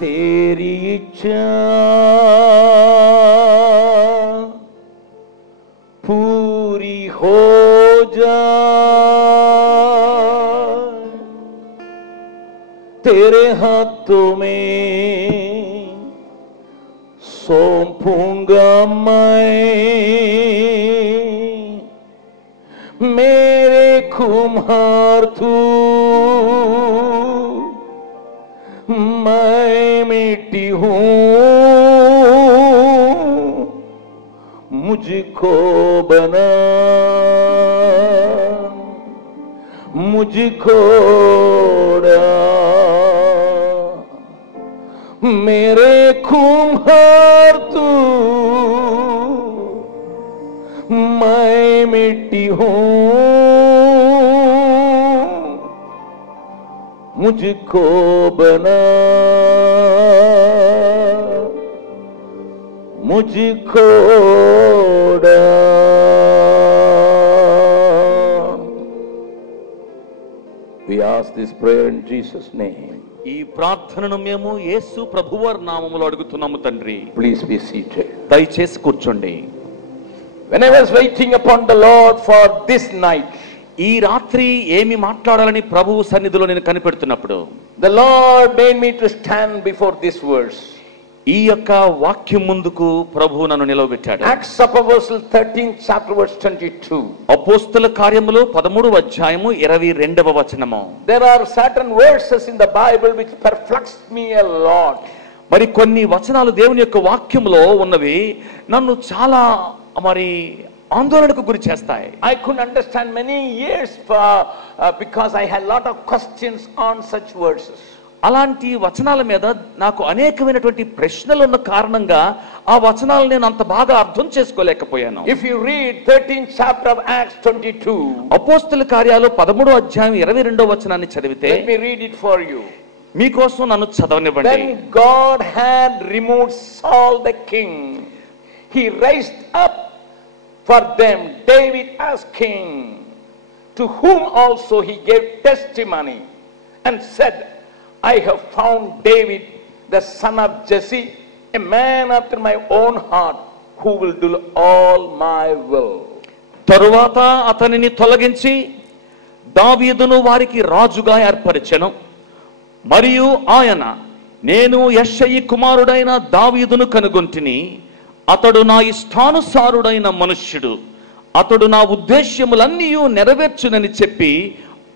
तेरी इच्छा पूरी हो जाए, तेरे हाथों में सौंपूंगा मैं, मेरे कुम्हार तू, मैं मिट्टी हूँ, मुझको बना, मुझको मेरे कुम्हार तू, मैं मिट्टी हूँ, मुझको बना, मुझको We ask this prayer in Jesus' name. ఈ ప్రార్థనను మేము యేసు ప్రభువారి నామములో అడుగుతున్నాము తండ్రి. Please be seated. దయచేసి కూర్చోండి. When I was waiting upon the Lord for this night, ఈ రాత్రి ఏమి మాట్లాడాలని ప్రభువు సన్నిధిలో నేను కనిపెడుతున్నప్పుడు, the Lord made me to stand before this verse. ఈ యొక్క వాక్యం ముందుకు ప్రభువు నన్ను నిలవబెట్టాడు. Acts of Apostles 13th chapter verse 22. అపోస్తల కార్యములు 13వ అధ్యాయము 22వ వచనము. There are certain verses in the Bible which perplexed me a lot. మరి కొన్ని వచనాలు దేవుని యొక్క వాక్యములో ఉన్నవి నన్ను చాలా మరి ఆందోళనకు గురి చేస్తాయి. I couldn't understand many years because I had a lot of questions on such verses. అలాంటి వచనాల మీద నాకు అనేకమైనటువంటి ప్రశ్నలు ఉన్న కారణంగా ఆ వచనాలను నేను అంత బాగా అర్థం చేసుకోలేకపోయాను. If you read 13th chapter of Acts 22, అపోస్తల కార్యాలు 13వ అధ్యాయం 22వ వచనాన్ని చదివితే, let me read it for you. మీకోసం నన్ను చదవనివ్వండి. When God had removed Saul the king, he raised up for them David as king, to whom also he gave testimony and said, I have found David the son of Jesse, a man after my own heart, who will do all my will. తరువాత అతనిని తొలగించి దావీదును వారికి రాజుగా ఏర్పరిచెను. మరియు ఆయన, నేను యెష్షయి కుమారుడైన దావీదును కనుగొంటిని, అతడు నా ఇష్టానుసారుడైన మనుష్యుడు, అతడు నా ఉద్దేశ్యములన్నీ నెరవేర్చునని చెప్పి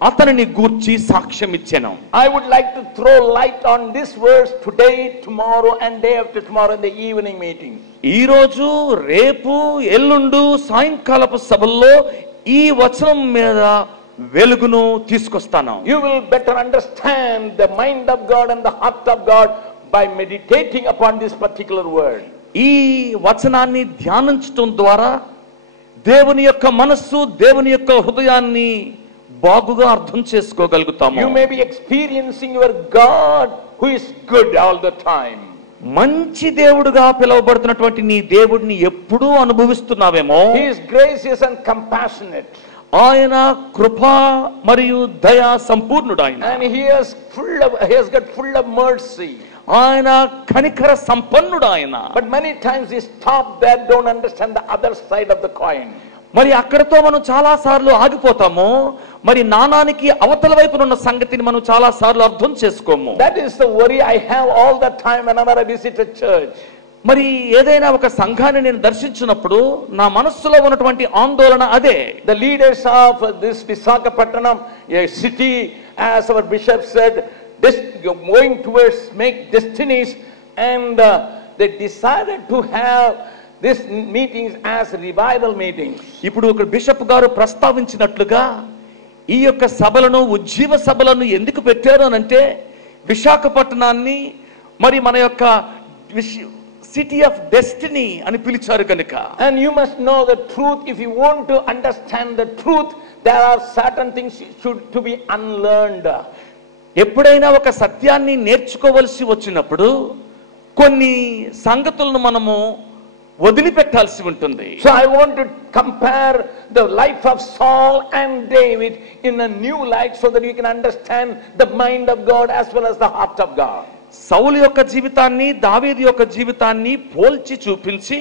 అతనిని గూర్చి సాక్ష్యం ఇచ్చెను. I would like to throw light on this verse today, tomorrow and day after tomorrow in the evening meetings. ఈ రోజు, రేపు, ఎల్లుండు సాయంకాలపు సభల్లో ఈ వచనం మీద వెలుగును తీసుకొస్తాను. You will better understand the mind of God and the heart of God by meditating upon this particular word. ఈ వచనాన్ని ధ్యానించటం ద్వారా దేవుని యొక్క మనస్సు, దేవుని యొక్క హృదయాన్ని బాగుగా అర్థం చేసుకోగలుగుతాము. You may be experiencing your God who is good all the time. మంచి దేవుడుగా పిలువబడుతున్నటువంటి నీ దేవుడిని ఎప్పుడూ అనుభవిస్తున్నావేమో. He is gracious and compassionate. ఆయన కృప మరియు దయా సంపూర్ణుడు ఆయన. And he has got full of mercy. ఆయన కనికర సంపన్నుడు ఆయన. But many times we stop there, don't understand the other side of the coin. మరి అక్కడతో మనం చాలా సార్లు ఆగిపోతాము. మరి నాణానికి అవతల వైపున ఉన్న సంగతిని మనం చాలా సార్లు అర్థం చేసుకోము. That is the worry I have all the time whenever I visit a church. మరి ఏదైనా ఒక సంఘాన్ని నేను దర్శించినప్పుడు నా మనస్సులో ఉన్నటువంటి ఆందోళన అదే. The leaders of this Visakhapatnam, a city, as our bishop said, going towards make destinies, and they decided to have these meetings as revival meetings. ఇప్పుడు ఒక బిషప్ గారు ప్రస్తావించినట్లుగా ఈ యొక్క సభలను, ఉజ్జీవ సభలను ఎందుకు పెట్టారు అనంటే, విశాఖపట్నాన్ని మరి మన యొక్క సిటీ ఆఫ్ డెస్టినీ అని పిలిచారు కనుక. And you must know the truth. If you want to understand the truth, there are certain things to be unlearned. ఎప్పుడైనా ఒక సత్యాన్ని నేర్చుకోవలసి వచ్చినప్పుడు కొన్ని సంగతులను మనము వదిలిపెట్టాల్సి ఉంటుంది. So I want to compare the life of Saul and David in a new light so that you can understand the mind of God as well as the heart of God. సౌలు యొక్క జీవితాన్ని దావీదు యొక్క జీవితాన్ని పోల్చి చూపించి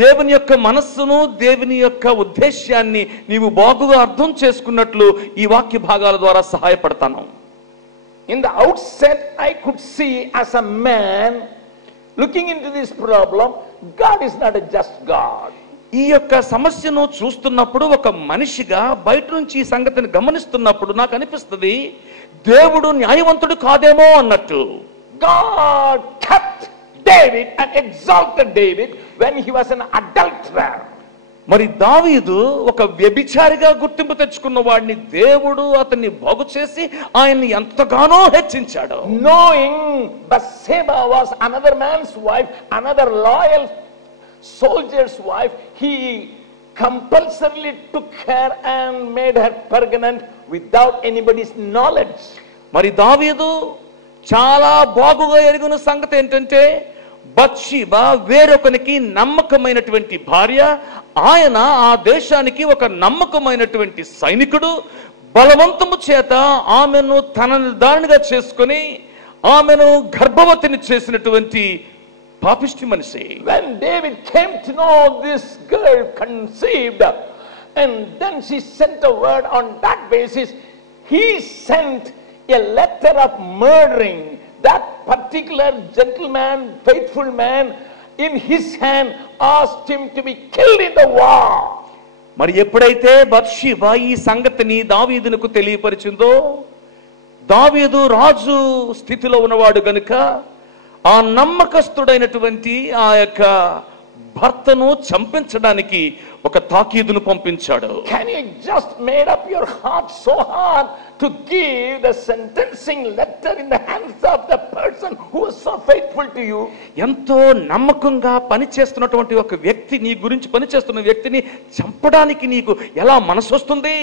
దేవుని యొక్క మనస్సును దేవుని యొక్క ఉద్దేశ్యాన్ని నీవు బాగుగా అర్థం చేసుకున్నట్లు ఈ వాక్య భాగాల ద్వారా సహాయపడతాను. In the outset, I could see as a man looking into this problem, God is not a just God. ఈ యొక్క సమస్యను చూస్తున్నప్పుడు ఒక మనిషిగా బయట నుంచి ఈ సంగతిని గమనిస్తున్నప్పుడు నాకు అనిపిస్తుంది దేవుడు న్యాయవంతుడు కాదేమో అన్నట్టు. God kept David and exalted David when he was an adulterer. మరి దావీదు ఒక వ్యభిచారిగా గుర్తింపు తెచ్చుకున్న వాడిని దేవుడు అతన్ని బాగు చేసి ఆయన్ని ఎంతగానో హెచ్చించాడు. Knowing Bathsheba was another man's wife, another loyal soldier's wife, he compulsorily took her and made her pregnant without anybody's knowledge. మరి దావీదు చాలా బాగుగా ఎరిగిన సంగతి ఏంటంటే బత్షెబ వేరొకనికి నమ్మకమైనటువంటి భార్య, ఆయన ఆ దేశానికి ఒక నమ్మకమైనటువంటి సైనికుడు, బలవంతము చేత ఆమెను తన దానిగా చేసుకుని ఆమెను గర్భవతిని చేసినటువంటి పాపిష్టి మనిషి. When David came to know this girl conceived and then she sent a word on that basis, he sent a letter of murdering that particular gentleman, faithful man, in his hand asked him to be killed in the war. మరి ఎప్పుడైతే Bathsheba ఈ సంగతిని దావీదునకు తెలియపరిచిందో, దావీదు రాజు స్థితిలో ఉన్నవాడు గనుక ఆ నమ్మకస్తుడైనటువంటి ఆ యొక్క భర్తను చంపించడానికి ఒక తాకీదును పంపించాడు. Can you just made up your heart so hard to give the sentencing letter in the hands of the person who was so faithful to you? ఎంతో నమ్మకంగా పనిచేస్తున్నటువంటి ఒక వ్యక్తి, నీ గురించి పనిచేస్తున్న వ్యక్తిని చంపడానికి నీకు ఎలా మనసు వస్తుంది?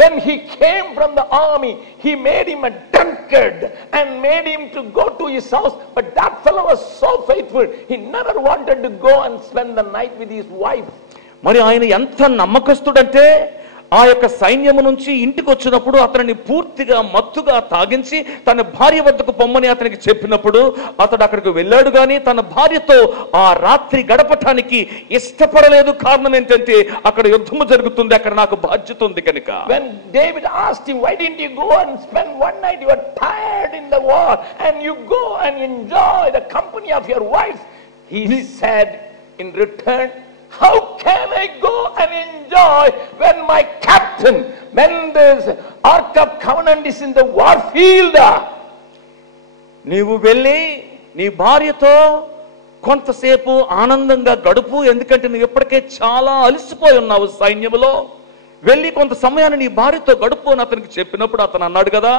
When he came from the army, he made him a drunkard and made him to go to his house. But that fellow was so faithful, he never wanted to go and spend the night with his wife. మరి ఆయన ఎంత నమ్మకస్తుడంటే ఆ యొక్క సైన్యము నుంచి ఇంటికి వచ్చినప్పుడు అతనిని పూర్తిగా మత్తుగా తాగించి తన భార్య వద్దకు పొమ్మని అతనికి చెప్పినప్పుడు అతడు అక్కడికి వెళ్ళాడు, కానీ తన భార్యతో ఆ రాత్రి గడపటానికి ఇష్టపడలేదు. కారణం ఏంటంటే అక్కడ యుద్ధము జరుగుతుంది, అక్కడ నాకు బాధ్యత ఉంది కనుక. When David asked him, why didn't you go and spend one night? You are tired in the war and you go and enjoy the company of your wife. He said in return, how can I go and enjoy when my captain, when the Ark of Covenant is in the war field? నీవు వెళ్ళి నీ భార్యతో కొంతసేపు ఆనందంగా గడుపు, ఎందుకంటే నువ్వు ఇప్పటికే చాలా అలసిపోయి ఉన్నావు సైన్యములో. వెళ్ళి కొంత సమయాన్ని నీ భార్యతో గడుపు అని అతనికి చెప్పినప్పుడు అతను అన్నాడు కదా,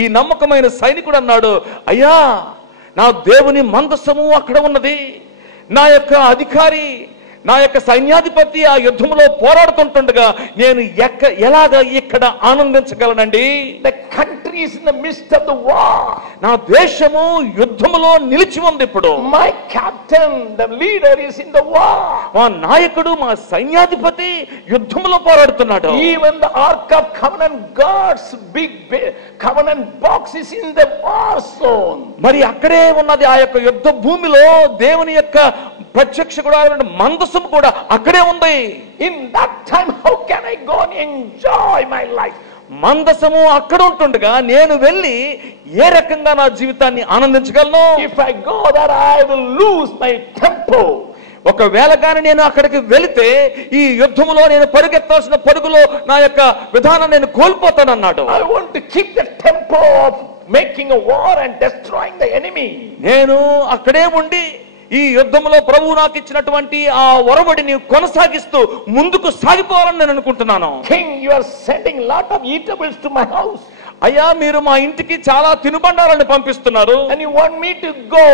ఈ నమ్మకమైన సైనికుడు అన్నాడు, అయ్యా నా దేవుని మందసము అక్కడ ఉన్నది, నా యొక్క అధికారి, నా యొక్క సైన్యాధిపతి ఆ యుద్ధంలో పోరాడుతుంటుండగా నేను ఎలాగా ఇక్కడ ఆనందించగలనండి? The country is in the midst of the war. నా దేశము యుద్ధములో నిలిచి ఉంది. ఇప్పుడు My captain, the leader, is in the war. మా నాయకుడు, మా సైన్యాధిపతి యుద్ధములో పోరాడుతున్నాడు. Even the Ark of Covenant, God's big covenant box is in the war zone. మరి అక్కడే ఉన్నది, ఆ యొక్క యుద్ధ భూమిలో దేవుని యొక్క ప్రత్యక్ష గుడారమైన మందసం కూడా అక్కడే ఉంది. In that time, how can I go and enjoy my life? మందసము అక్కడ ఉంటుండగా నేను వెళ్ళి ఏ రకంగా నా జీవితాన్ని ఆనందించగలను? If I go there, I will lose my tempo. ఒకవేళ కానీ నేను అక్కడికి వెళితే ఈ యుద్ధములో నేను పరుగెత్తాల్సిన పరుగులో నా యొక్క విధానం నేను కోల్పోతానన్నాడు. I want to keep the tempo of making a war and destroying the enemy. నేను అక్కడే ఉండి ఈ యుద్ధంలో ప్రభువు నాకు ఇచ్చినటువంటి ఆ ఒరవడిని కొనసాగిస్తూ ముందుకు సాగిపోవాలని నేను అనుకుంటున్నాను. King, you are sending lot of eatables to my house. అయ్యా మీరు మా ఇంటికి చాలా తినుబండారాలను పంపిస్తున్నారు, And you want me to go.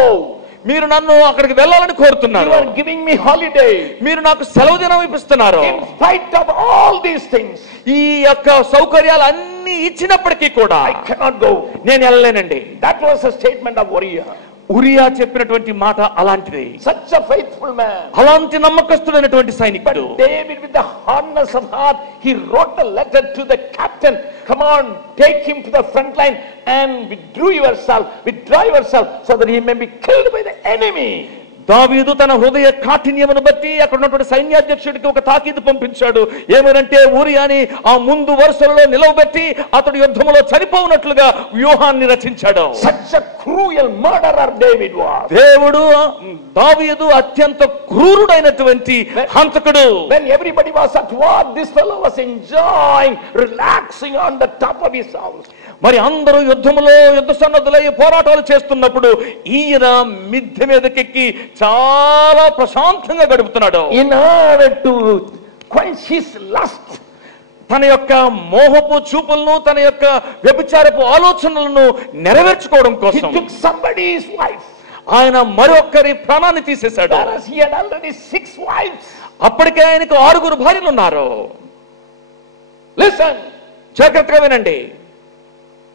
మీరు నన్ను అక్కడికి వెళ్ళాలని కోరుతున్నారు. You are giving me holiday. మీరు నాకు సెలవు దినం ఇప్పిస్తున్నారు. In spite of all these things, ఈ యొక్క సౌకర్యాలు అన్ని ఇచ్చినప్పటికీ కూడా I cannot go. నేను వెళ్ళలేనండి. That was a statement of warrior. Uriah చెప్పినటువంటి మాట అలాంటిది. Such a faithful man. అలాంటి నమ్మకస్తుడైనటువంటి సైనికుడు. But David, with the hardness of heart, he wrote a letter to the captain. Come on, take him to the front line and withdraw yourself so that he may be killed by the enemy. దావీదు తన హృదయ కాఠిన్యమును బట్టి అక్కడ ఉన్నటువంటి సైన్యాధ్యక్షుడికి ఒక తాకీదు పంపించాడు. ఏమనంటే ఊరియాని ఆ ముందు వరుసలలో నిలవబెట్టి అతడు యుద్ధములో చనిపోవునట్లుగా వ్యూహాన్ని రచించాడు. Such a cruel murderer David was. దేవుడు దావీదు అత్యంత క్రూరుడైనటువంటి హంతకుడు. When everybody was at war, this fellow was enjoying, relaxing on the top of his house. మరి అందరూ యుద్ధములో యుద్ధ సన్నద్ధులై పోరాటాలు చేస్తున్నప్పుడు ఈయన మిద్దె మీదకెక్కి చాలా ప్రశాంతంగా గడుపుతున్నాడు. In order to quench his lust, తన యొక్క మోహపు చూపులను తన యొక్క వ్యభిచారపు ఆలోచనలను నెరవేర్చుకోవడం కోసం he took somebody's wife. ఆయన మరొకరి ప్రాణాన్ని తీసేశాడు. Whereas he had already 6 wives. అప్పటికే ఆయనకు 6 భార్యలు ఉన్నారు. Listen, జాగ్రత్తగా వినండి.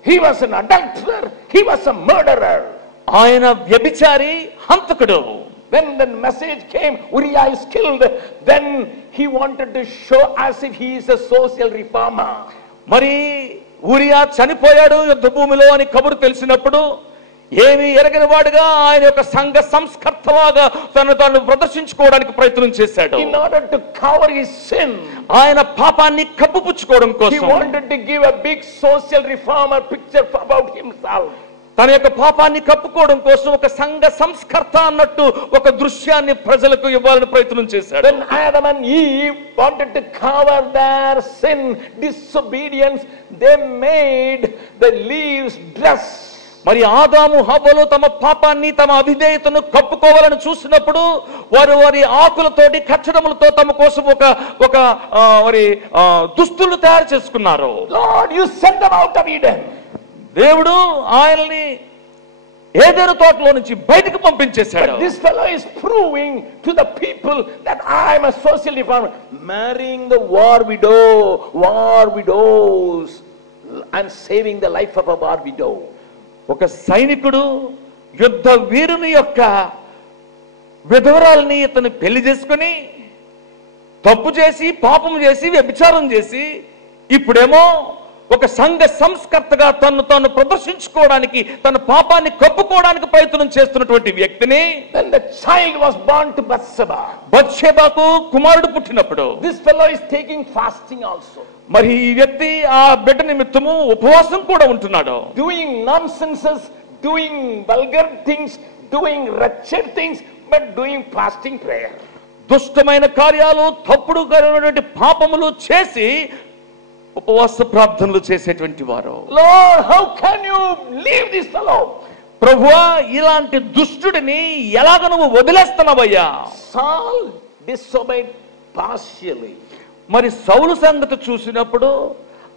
he was an adulterer, he was a murderer. ఆయన వ్యభిచారి, హంతకుడు. When the message came, Uriah is killed, then he wanted to show as if he is a social reformer. మరి ఊరియా చనిపోయాడు యుద్ధ భూమిలో అని కబురు తెలిసినప్పుడు ఏమి ఎరగని వాడుగా ఆయన యొక్క సంఘ సంస్కర్తలాగా తను ప్రదర్శించుకోవడానికి ప్రయత్నం చేశాడు. In order to cover his sin, ఆయన పాపాన్ని కప్పుపుచ్చుకోవడం he కోసం wanted to give a big social reformer picture about himself. తన యొక్క పాపాన్ని కప్పుకోవడం కోసం ఒక సంఘ సంస్కర్త అన్నట్టు ఒక దృశ్యాన్ని ప్రజలకు ఇవ్వాలని ప్రయత్నం చేశాడు. When Adam and Eve wanted to cover their sin, disobedience, they made the leaves dress. మరి ఆదాము హవ్వలు తమ పాపాన్ని తమ అవిధేయతను కప్పుకోవాలని చూసినప్పుడు వారి ఆకులతోటి కచ్చడములతో తమ కోసం ఒక దుస్తులు తయారు చేసుకున్నారు. Lord, you sent them out of Eden. దేవుడు ఆయనని ఏదైనా తోటలో నుంచి బయటకు పంపించేశాడు. But this fellow is proving to the people that I am a social reformer, marrying the war widows and saving the life of a war widow. ఒక సైనికుడు యుద్ధ వీరుని యొక్క విధవరాల్ని ఇతను పెళ్లి చేసుకుని తప్పు చేసి పాపం చేసి వ్యభిచారం చేసి ఇప్పుడేమో ఒక సంఘ సంస్కర్తగా తాను ప్రదర్శించుకోవడానికి తన పాపాన్ని కప్పుకోవడానికి ప్రయత్నం చేస్తున్నటువంటి వ్యక్తిని When the child was born to Bathsheba, బత్షెబాకు కుమారుడు పుట్టినప్పుడు this fellow is taking fasting also, మరి ఈ వ్యక్తి ఆ బిడ్డ నిమిత్తము ఉపవాసం కూడా ఉంటున్నాడు. doing nonsenses, doing vulgar things, doing wretched things, but doing fasting prayer. దుష్టమైన కార్యాలు తప్పుడు కార్యమైనటువంటి పాపములు చేసి ఉపవాస ప్రార్థనలు చేసేటువంటి వారు. Lord, how can you leave this fellow? ప్రభువా, ఇలాంటి దుష్టుడిని ఎలాగ నువ్వు వదిలేస్తున్నావయ్యా? Saul disobeyed partially. మరి సౌలు సంగతి చూసినప్పుడు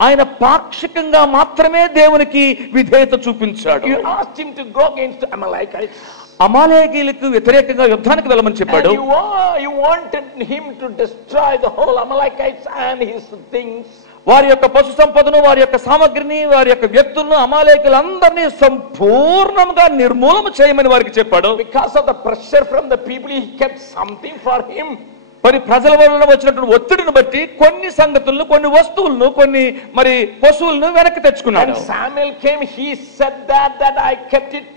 ఆయన పాక్షికంగా మాత్రమే దేవునికి విధేయత చూపించాడు. You asked him to go against the Amalekites. అమాలేకీయులకు వ్యతిరేకంగా యుద్ధానికి వెళ్ళమని చెప్పాడు. And you wanted him to destroy the whole Amalekites and his things. వారి యొక్క పశు సంపదను, వారి యొక్క సామగ్రిని, వారి యొక్క వ్యక్తులను, అమాలేకులందరినీ సంపూర్ణంగా నిర్మూలన చేయమని వారికి చెప్పాడు. Because of the pressure from the people, he kept something for him. మరి ప్రజల వల్ల వచ్చినటువంటి ఒత్తిడిని బట్టి కొన్ని సంగతులను, కొన్ని వస్తువులను, కొన్ని మరి పశువులను వెనక్కి తెచ్చుకున్నాడు. When Samuel came, he said that I kept it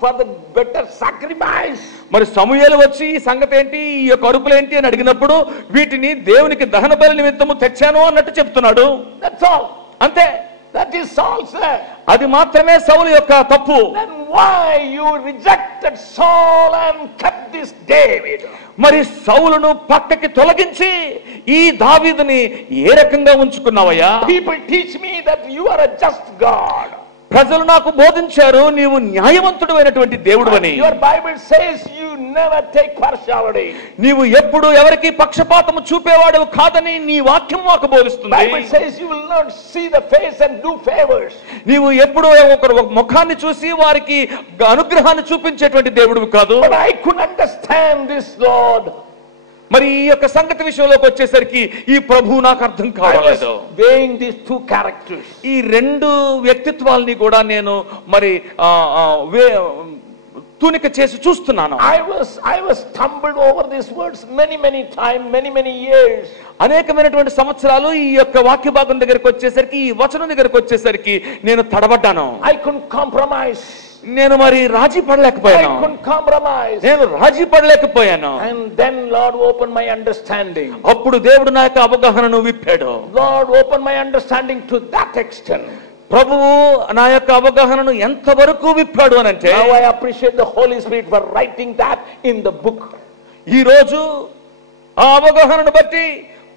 for the better sacrifice. మరి సమూయేలు వచ్చి ఈ సంగతి ఏంటి, ఈ యొక్క అరుపులేంటి అని అడిగినప్పుడు వీటిని దేవునికి దహన బలి నిమిత్తము తెచ్చాను అన్నట్టు చెప్తున్నాడు. That's all. అంతే. That is all, sir. అది మాత్రమే సౌలు యొక్క తప్పు. Then why you rejected Saul and kept this David? మరి సౌలును పక్కకి తొలగించి ఈ దావీదుని ఏ రకంగా ఉంచుకున్నావయ్యా? People teach me that you are a just God. ప్రజలు నాకు బోధించారు నీవు న్యాయవంతుడు అయినటువంటి దేవుడు అని. Your Bible says you never take partiality. నీవు ఎప్పుడు ఎవరికి పక్షపాతము చూపేవాడు కాదని నీ వాక్యం మాకు బోధిస్తుంది. Bible says you will not see the face and do favors. నీవు ఎప్పుడు ఒకరి ముఖాన్ని చూసి వారికి అనుగ్రహాన్ని చూపించేటువంటి దేవుడు కాదు. But I couldn't understand this, Lord. మరి ఈ యొక్క సంగతి విషయంలోకి వచ్చేసరికి ఈ ప్రభువు నాకు అర్థం కావలేదు. Weighing these two characters. ఈ రెండు వ్యక్తిత్వాలని కూడా నేను మరి తూనిక చేసి చూస్తున్నాను. I was stumbled over these words many times, many years. అనేకమైనటువంటి సంవత్సరాలు ఈ యొక్క వాక్య భాగం దగ్గరికి వచ్చేసరికి, ఈ వచనం దగ్గరికి వచ్చేసరికి నేను తడబడ్డాను. I couldn't compromise. నేను మరి రాజీ పడలేకపోయాను. I couldn't compromise. నేను రాజీ పడలేకపోయాను. And then Lord opened my understanding. అప్పుడు దేవుడు నా యొక్క అవగాహనను విప్పాడు. Lord opened my understanding to that extent. ప్రభువు నా యొక్క అవగాహనను ఎంతవరకు విప్పాడు అని అంటే, now I appreciate the Holy Spirit for writing that in the book. ఈ రోజు ఆ అవగాహనను బట్టి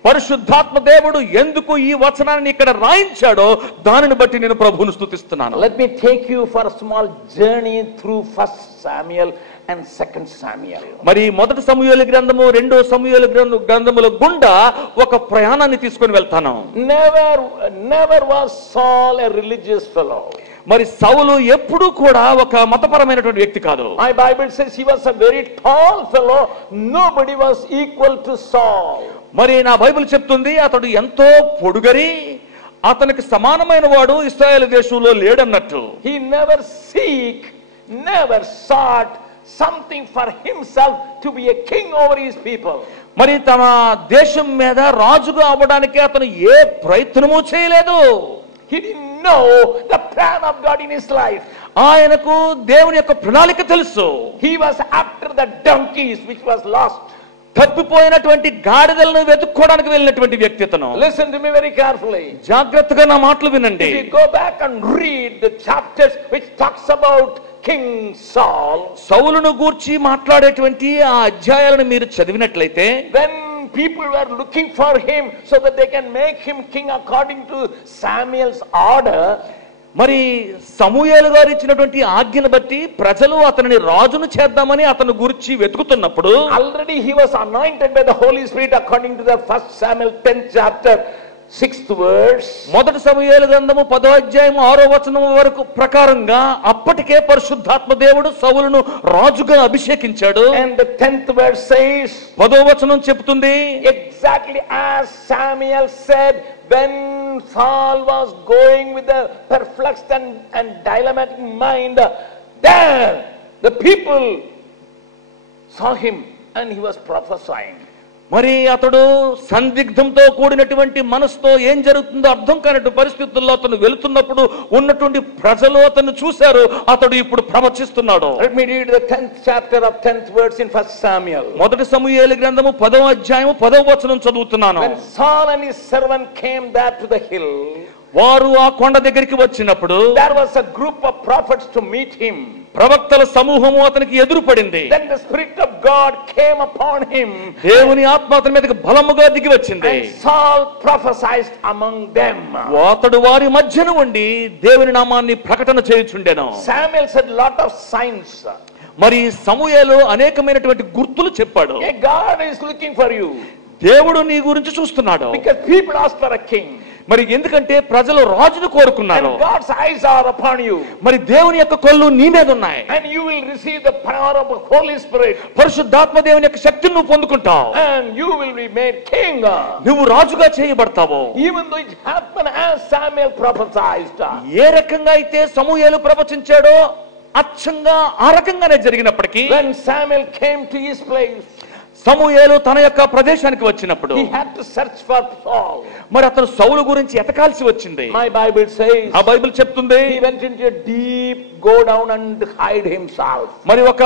పరిశుద్ధాత్మ దేవుడు ఎందుకు ఈ వచనాన్ని ఇక్కడ రాయించాడో దానిని బట్టి నేను ప్రభువును స్తుతిస్తున్నాను. Let me take you for a small journey through 1 Samuel and 2 Samuel. మరి మొదటి సమూయేలు గ్రంథము, రెండో సమూయేలు గ్రంథముల గుండా ఒక ప్రయాణాన్ని తీసుకొని వెళ్తాను. Never was Saul a religious fellow. మరి సౌలు ఎప్పుడు కూడా ఒక మతపరమైనటువంటి వ్యక్తి కాదు. My Bible says he was a very tall fellow. Nobody was equal to Saul. మరి నా బైబిల్ చెప్తుంది అతడు ఎంతో పొడుగరి, అతనికి సమానమైన వాడు ఇశ్రాయేలు దేశంలో లేడన్నట్టు. He never sought something for himself to be a king over his people. మరి తన దేశం మీద రాజుగా అవ్వడానికి అతను ఏ ప్రయత్నము చేయలేదు. He didn't know the plan of God in his life. ఆయనకు దేవుని యొక్క ప్రణాళిక తెలుసు. He was after the donkeys which was lost. తప్పిపోయినటువంటి గాడిదలను వెతుక్కోవడానికి వెళ్ళినటువంటి వ్యక్తి అతను. Listen to me very carefully. జాగ్రత్తగా నా మాటలు వినండి. If you go back and read the chapters which talks about King Saul, సౌలును గూర్చి మాట్లాడేటువంటి ఆ అధ్యాయాలను మీరు చదివినట్లయితే, when people were looking for him so that they can make him king according to Samuel's order, మరి సమూయేలు గారు ఇచ్చినటువంటి ఆజ్ఞను బట్టి ప్రజలు అతనిని రాజును చేద్దామని అతను గురించి వెతుకుతున్నప్పుడు, already he was anointed by the Holy Spirit according to the 1 Samuel 10th chapter 6th verse. మొదటి సమూయేలు గ్రంథము 10వ అధ్యాయం 6వ వచనం వరకు ప్రకారంగా అప్పటికే పరిశుద్ధాత్మ దేవుడు సౌలును రాజుగా అభిషేకించాడు. And the 10th verse says, 10వ వచనం చెప్తుంది, exactly as Samuel said when Saul was going with a perplexed and dilemmatic mind, there the people saw him and he was prophesying. మరి అతడు సందిగ్ధంతో కూడినటువంటి మనసుతో ఏం జరుగుతుందో అర్థం కానటువంటి పరిస్థితుల్లో అతను వెళుతున్నప్పుడు ఉన్నటువంటి ప్రజలు అతను చూశారు, అతడు ఇప్పుడు ప్రవచిస్తున్నాడు. Let me read the 10th chapter of 10th verse in 1 Samuel. మొదటి సమూయేలు గ్రంథము 10వ అధ్యాయం 10వ వచనం చదువుతున్నాను. When Saul and his servant came there to the hill, వారు ఆ కొండ దగ్గరికి వచ్చినప్పుడు there was a group of prophets to meet him. ప్రవక్తల సమూహము అతనికి ఎదురుపడింది. Then the Spirit of God came upon him. దేవుని ఆత్మ అతని మీదకి బలముగా దిగి వచ్చింది. And Saul prophesied among them. అతడు వారి మధ్యన ఉండి దేవుని నామాన్ని ప్రకటన చేయుచుండెను. Samuel said lot of signs. మరి సమూయేలు అనేకమైనటువంటి గుర్తులు చెప్పాడు. God is looking for you. దేవుడు నీ గురించి చూస్తున్నాడు. Because people ask for a king. మరి ఎందుకంటే ప్రజలు రాజును కోరుకున్నారు. And God's eyes are upon you. మరి దేవుని యొక్క కళ్ళు నీ మీద ఉన్నాయి. And you will receive the power of the Holy Spirit. పరిశుద్ధాత్మ దేవుని యొక్క శక్తిని నువ్వు పొందుకుంటావు. And you will be made king. నువ్వు రాజుగా చేయబడతావు. Even though it happened as Samuel prophesied. ఏ రకంగా అయితే సమూయేలు ప్రవచించాడో అచ్చంగా ఆ రకంగానే జరిగినప్పటికీ, when Samuel came to his place, సమూయేలు తన యొక్క ప్రదేశానికి వచ్చినప్పుడు he had to search for Saul. మరి అతను సౌలు గురించి ఎతకాల్సి వచ్చింది. My Bible says, ఆ బైబిల్ చెప్తుంది, he went into a deep go down and hide himself. మరి ఒక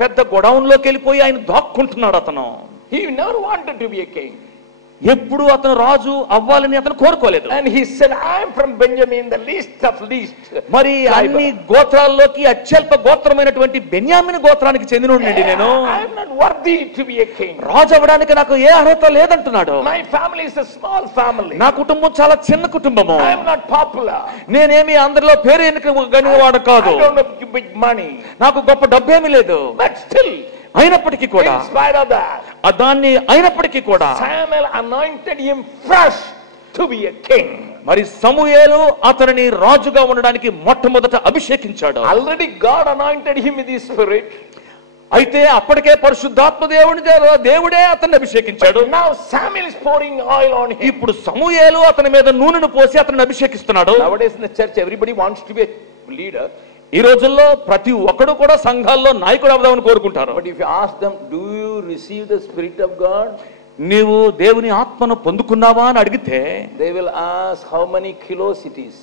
పెద్ద గోడౌన్ లోకి వెళ్ళిపోయి ఆయన దాక్కుంటున్నాడు. అతను he never wanted to be a king. ఎప్పుడు అతను రాజు అవ్వాలని అతను కోరుకోలేదు. And he said, I am from Benjamin, the least of least. మరి అన్ని గోత్రాల్లోకి అత్యల్ప గోత్రమైనటువంటి బెన్యామిన్ గోత్రానికి చెందినోడిని నేను. I am not worthy to be a king. రాజు అవ్వడానికి నాకు ఏ అర్హత లేదంటున్నాడు. My family is a small family. నా కుటుంబం చాలా చిన్న కుటుంబము. I am not popular. నేనేమి అందరిలో పేరు ఎన్నికవాడు కాదు. I don't have big money. నాకు గొప్ప డబ్బేమీ లేదు. But still, అయినప్పటికీ కూడా, in spite of that, దాన్ని అయినప్పటికీ కూడా Samuel anointed him fresh to be a king. మరి సమూయేలు అతనిని రాజుగా ఉండడానికి మొట్టమొదట అభిషేకించాడు. Already God anointed him with his spirit. అయితే అప్పటికే పరిశుద్ధాత్మ దేవుడే అతన్ని అభిషేకించాడు. Now Samuel is pouring oil on him. ఇప్పుడు సమూయేలు అతని మీద నూనెను పోసి అతన్ని అభిషేకిస్తున్నాడు. Nowadays in the church everybody wants to be a leader. ఈ రోజుల్లో ప్రతి ఒక్కడు కూడా సంఘాల్లో నాయకుడు అవుదామని కోరుకుంటారు. But if you ask them, do you receive the Spirit of God? నీవు దేవుని ఆత్మను పొందుకున్నావా అని అడిగితే They will ask how many kilos it is.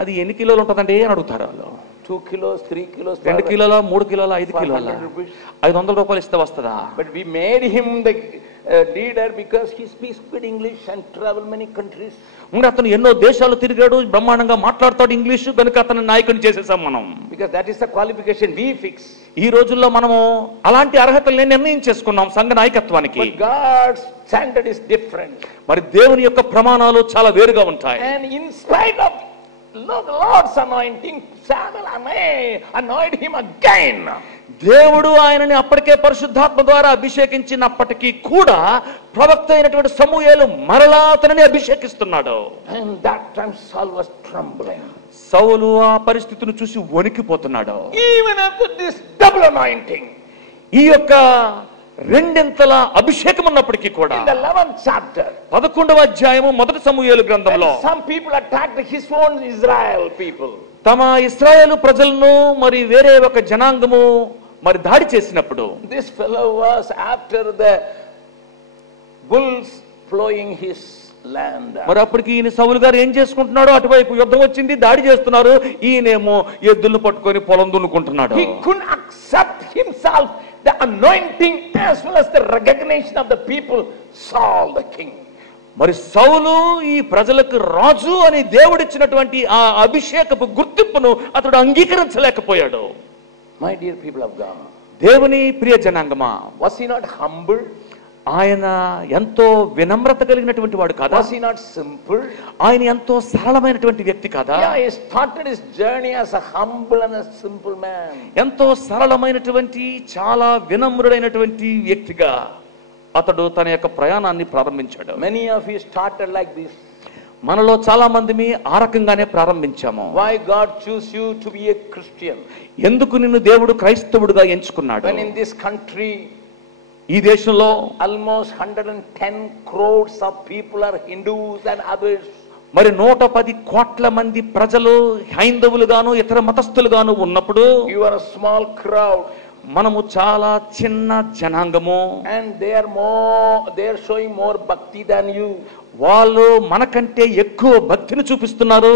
అది ఎన్ని కిలోలు ఉంటుందండి అని అడుగుతారు వాళ్ళు. 2 kilos, 3 kilos, 2 కిలోల, 3 కిలోల, 5 కిలోల, 500 రూపాయలు ఇస్తే వస్తుందా? But we made him the leader because he speaks good English and travel many countries. అతను ఎన్నో దేశాలు తిరిగాడు, బ్రహ్మాండంగా మాట్లాడతాడు ఇంగ్లీషు, కనుక అతను నాయకుని చేసేసాం మనం. Because that is the qualification we fix. ఈ రోజుల్లో మనము అలాంటి అర్హతల్ని నిర్ణయం చేసుకున్నాం సంఘ నాయకత్వానికి. But God's standard is different. మరి దేవుని యొక్క ప్రమాణాలు చాలా వేరుగా ఉంటాయి. And in spite of the Lord's anointing, Samuel anointed him again. దేవుడు ఆయనని అప్పటికే పరిశుద్ధాత్మ ద్వారా అభిషేకించినప్పటికీ కూడా ప్రవక్త అయినటువంటి సమూయేలు మరలా అతనిని అభిషేకిస్తున్నాడు. And that time Saul was trembling. సౌలు ఆ పరిస్థితిని చూసి వణికిపోతున్నాడు. Even after this double anointing, ఈ యొక్క రెండింతల అభిషేకం ఉన్నప్పటికీ కూడా in the 11th chapter, 11వ అధ్యాయము మొదటి సమూయేలు గ్రంథంలో some people attacked his own Israel people. తమ ఇశ్రాయేలు ప్రజలను మరి వేరే ఒక జనాంగము మరి దాడి చేసినప్పుడు This fellow was after the bulls plowing his land. మరి అప్పటికి ఈయన సౌలు గారు ఏం చేసుకుంటున్నాడు, అటువైపు యుద్ధం వచ్చింది, దాడి చేస్తున్నారు, ఈయనేమో ఎద్దులను పట్టుకొని పొలం దున్నుకుంటున్నాడు. He couldn't accept himself the anointing as well as the recognition of the people, Saul the king. మరి సౌలు ఈ ప్రజలకు రాజు అని దేవుడిచ్చినటువంటి ఆ అభిషేకపు గుర్తింపును అతడు అంగీకరించలేకపోయాడు. My dear people of God, దేవుని ప్రియ జనాంగమా, was he not humble? ఆయన ఎంతో వినమ్రత కలిగినటువంటి వాడు కాదా? Was he not simple? ఆయన ఎంతో సరళమైనటువంటి వ్యక్తి కాదా? Yeah, he started his journey as a humble and a simple man. ఎంతో సరళమైనటువంటి చాలా వినమ్రుడైనటువంటి వ్యక్తిగా అతడు తన యొక్క ప్రయాణాన్ని ప్రారంభించాడు. Many of you started like this. మనలో చాలా మంది ఆ రకంగానే ప్రారంభించాము. Why God choose you to be a Christian? ఎందుకు నిన్ను దేవుడు క్రైస్తవుడిగా ఎంచుకున్నాడు? When in this country ఈ దేశంలో almost 110 crores of people are Hindus and others. మరి 110 కోట్ల మంది ప్రజలు హైందవులుగాను ఇతర మతస్థులుగాను ఉన్నప్పుడు You are a small crowd. మనము చాలా చిన్న జనాంగము. And they are showing more bhakti than you. వాళ్ళు మనకంటే ఎక్కువ భక్తిని చూపిస్తున్నారు.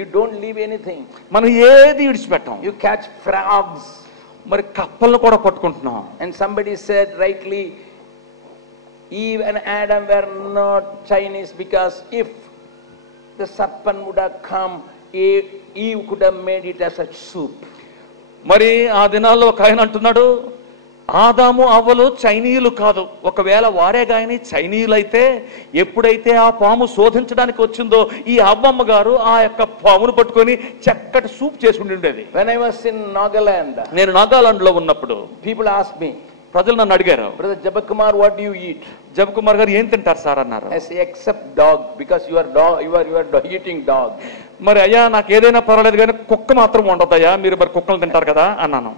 You don't leave anything. మనం ఏది విడిచిపెట్టాం. You catch frogs. మరి కప్పలను కూడా పట్టుకుంటున్నాం. And somebody said rightly, Eve and Adam were not Chinese because if the serpent would have come, Eve could have made it as a soup. మరి ఆ దినాల్లో ఒక ఆయన అంటున్నాడు, ఆదాము అవ్వలు చైనీయులు కాదు, ఒకవేళ వారే గాని చైనీయులైతే ఎప్పుడైతే ఆ పాము శోధించడానికి వచ్చిందో ఈ అవ్వమ్మ గారు ఆ యొక్క పామును పట్టుకొని చక్కటి సూప్ చేసి ఉండేది. When I was in Nagaland, నేను నాగాలాండ్ లో ఉన్నప్పుడు people asked me, ప్రజలు నన్ను అడిగారు, Brother Jabakumar, what do you eat? జబకుమార్ గారు ఏం తింటారు సార్ అన్నారు. I say, except dog, because you are eating dog. మరి అయ్యా నాకు ఏదైనా పర్వాలేదు కానీ కుక్క మాత్రం ఉండదయ్యా, మీరు మరి కుక్కలు తింటారు కదా అన్నాను.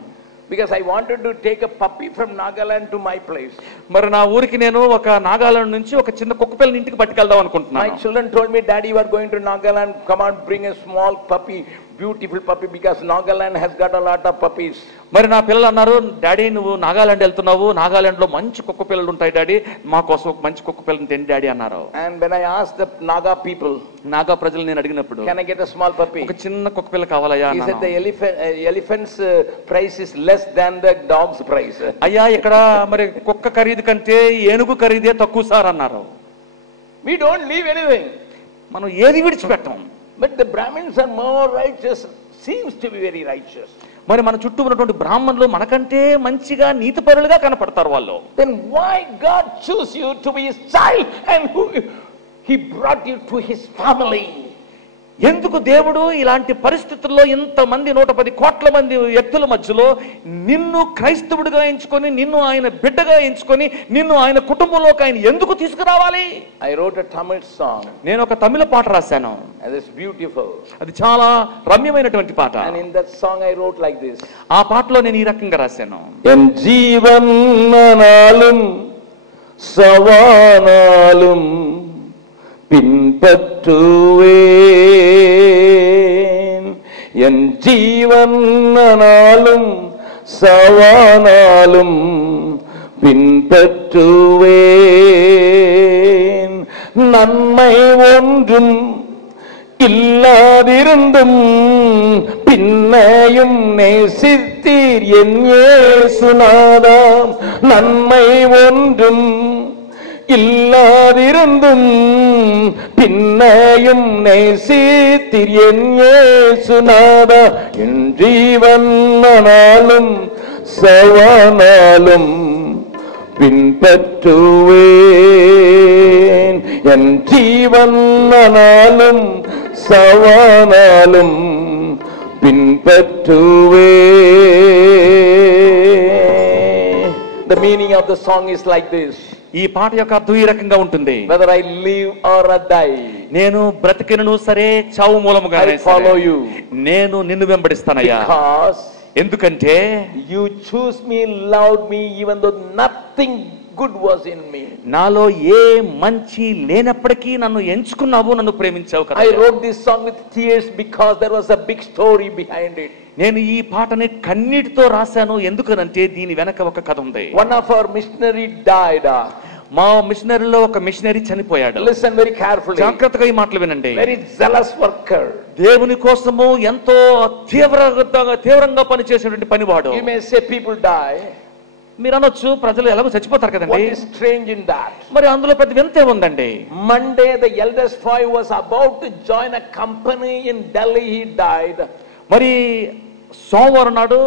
Because I wanted to take a puppy from Nagaland to my place. మరి నా ఊరికి నేను ఒక నాగాలాండ్ నుంచి ఒక చిన్న కుక్క పిల్లని ఇంటికి పట్టుకెళ్దాం అనుకుంటున్నాను. My children told me, Daddy, you are going to Nagaland, come on, bring a small puppy, beautiful puppy, because Nagaland has got a lot of puppies. మరి నా పిల్లలు అన్నారు, డాడీ నువ్వు నాగాలాండ్ వెళ్తున్నావు, నాగాలాండ్ లో మంచి కుక్క పిల్లలు ఉంటాయి డాడీ, మా కోసం ఒక మంచి కుక్క పిల్లని తిని డాడీ అన్నారు. And when I asked the Naga people, Naga ప్రజలు నేను అడిగినప్పుడు, can I get a small puppy? ఒక చిన్న కుక్క పిల్ల కావాలయ్యా He said అన్నాను. the elephant's price is less than the dog's price. అయ్యా ఇక్కడ మరి కుక్క ఖరీదు కంటే ఏనుగు ఖరీదే తక్కువ సార్ అన్నారు. We don't leave anything. మనం ఏది విడిచిపెట్టాం. But the Brahmins are more righteous, seems to be very righteous. మరి మన చుట్టూ ఉన్నటువంటి బ్రాహ్మణులు మనకంటే మంచిగా నీతిపరులుగా కనపడతారు వాళ్ళు. Then why God choose you to be his child and who he brought you to his family? ఎందుకు దేవుడు ఇలాంటి పరిస్థితుల్లో ఇంతమంది 110 కోట్ల మంది వ్యక్తుల మధ్యలో నిన్ను క్రైస్తవుడిగా ఎంచుకొని, నిన్ను ఆయన బిడ్డగా ఎంచుకొని, నిన్ను ఆయన కుటుంబంలోకి ఆయన ఎందుకు తీసుకురావాలి? I wrote a Tamil song. నేను ఒక తమిళ పాట రాశాను. And it's beautiful. అది చాలా రమ్యమైనటువంటి పాట. And in that song I wrote like this. ఆ పాటలో నేను ఈ రకంగా రాశాను. En jeevanalum savanalum பின்பற்றுவேன் என் ஜீவனாலும் சவானாலும் பின்பற்றுவேன். நன்மை ஒன்றும் இல்லாதிருந்தும் பின்னையும் நேசித்தீர் என் இயேசுநாதா. நன்மை ஒன்றும் இல்லாதிருந்தும் பின்னையும் நேசித்தீர் என் இயேசுநாதா. என் ஜீவனாலும் சவானாலும் பின்பற்றுவேன். என் ஜீவனாலும் சவானாலும் பின்பற்றுவேன். The meaning of the song is like this. ఈ పాట యొక్క అర్థం ఈ రకంగా ఉంటుంది. Whether I live or I die, నేను బ్రతికినను సరే చావు మూలముగా I follow you. నేను నిన్ను వెంబడిస్తానయ్యా. Because ఎందుకంటే you choose me, loved me, even though nothing good was in me. నాలో ఏ మంచి లేనప్పటికీ నన్ను ఎంచుకున్నావు, నన్ను ప్రేమించావు కదా. I wrote this song with tears because there was a big story behind it. నేను ఈ పాటని కన్నీటితో రాశాను. ఎందుకనంటే దీని వెనక ఒక కథ ఉంది. One of our missionary died. మా మిషనరీలో ఒక మిషనరీ చనిపోయాడు. Listen very carefully. జాగ్రత్తగా ఈ మాటలు వినండి. Very zealous worker. దేవుని కోసము ఎంతో తీవ్రంగా పనిచేసేటువంటి పనివాడు. You may say people die. మీరు అనొచ్చు ప్రజలు ఎలాగో చచ్చిపోతారు కదండి. What is strange in that? మరి అందులో పెద్ద వింతే ఉందండి. Monday the eldest boy was about to join a company in Delhi. He died. మరి సోమవారం నాడు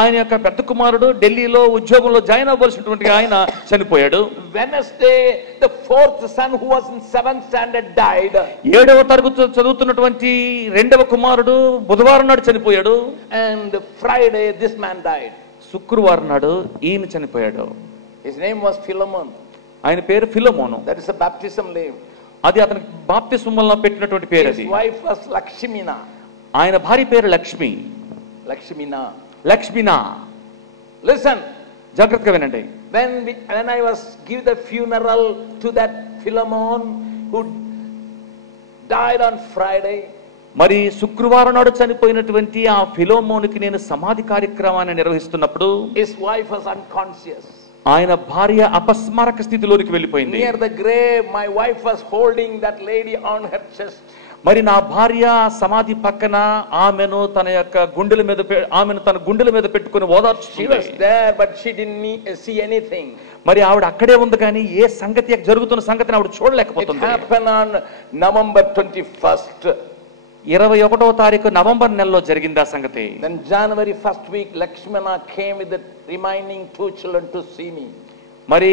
ఆయన యొక్క పెద్ద కుమారుడు ఢిల్లీలో ఉద్యోగంలో జాయిన్ అవ్వాల్సినటువంటి ఆయన చనిపోయాడు. Wednesday the fourth son who was in 7th standard died. 7వ తరగతి చదువుతున్నటువంటి రెండవ కుమారుడు బుధవారం నాడు చనిపోయాడు. And Friday this man died. శుక్రవారం నాడు ఈయన చనిపోయాడు. His name was Philemon. ఆయన పేరు ఫిలమోను. That is a baptism name. అది అతనికి బాప్తిస్మములో పెట్టినటువంటి పేరు అది. His wife was Lakshmina. ఆయన భార్య పేరు లక్ష్మి. Lakshmina. లక్ష్మినా. Listen. జాగ్రత్తగా వినండి. When I was give the funeral to that Philemon who died on Friday. మరి శుక్రవారం నాడు చనిపోయినటువంటి ఆ ఫిలోమోనుకి నేను సమాధి కార్యక్రమాన్ని నిర్వహిస్తున్నప్పుడు his wife was unconscious. ఆయన భార్య అపస్మారక స్థితిలోనికి వెళ్ళిపోయింది. Near the grave my wife was holding that lady on her chest. మరి నా భార్య సమాధి పక్కన ఆమెను తన గుండెల మీద పెట్టుకొని ఓదార్చుతుంది. She was there but she didn't see anything. మరి ఆవిడ అక్కడే ఉంది కానీ ఏ సంగతి జరుగుతున్న సంగతిని ఆవిడ చూడలేకపోతుంది. It happened on November 21st. 21వ తారీఖు నవంబర్ నెలలో జరిగింది ఆ సంగతి. Then January 1st week Lakshmana came with the remaining 2 children to see me. మరి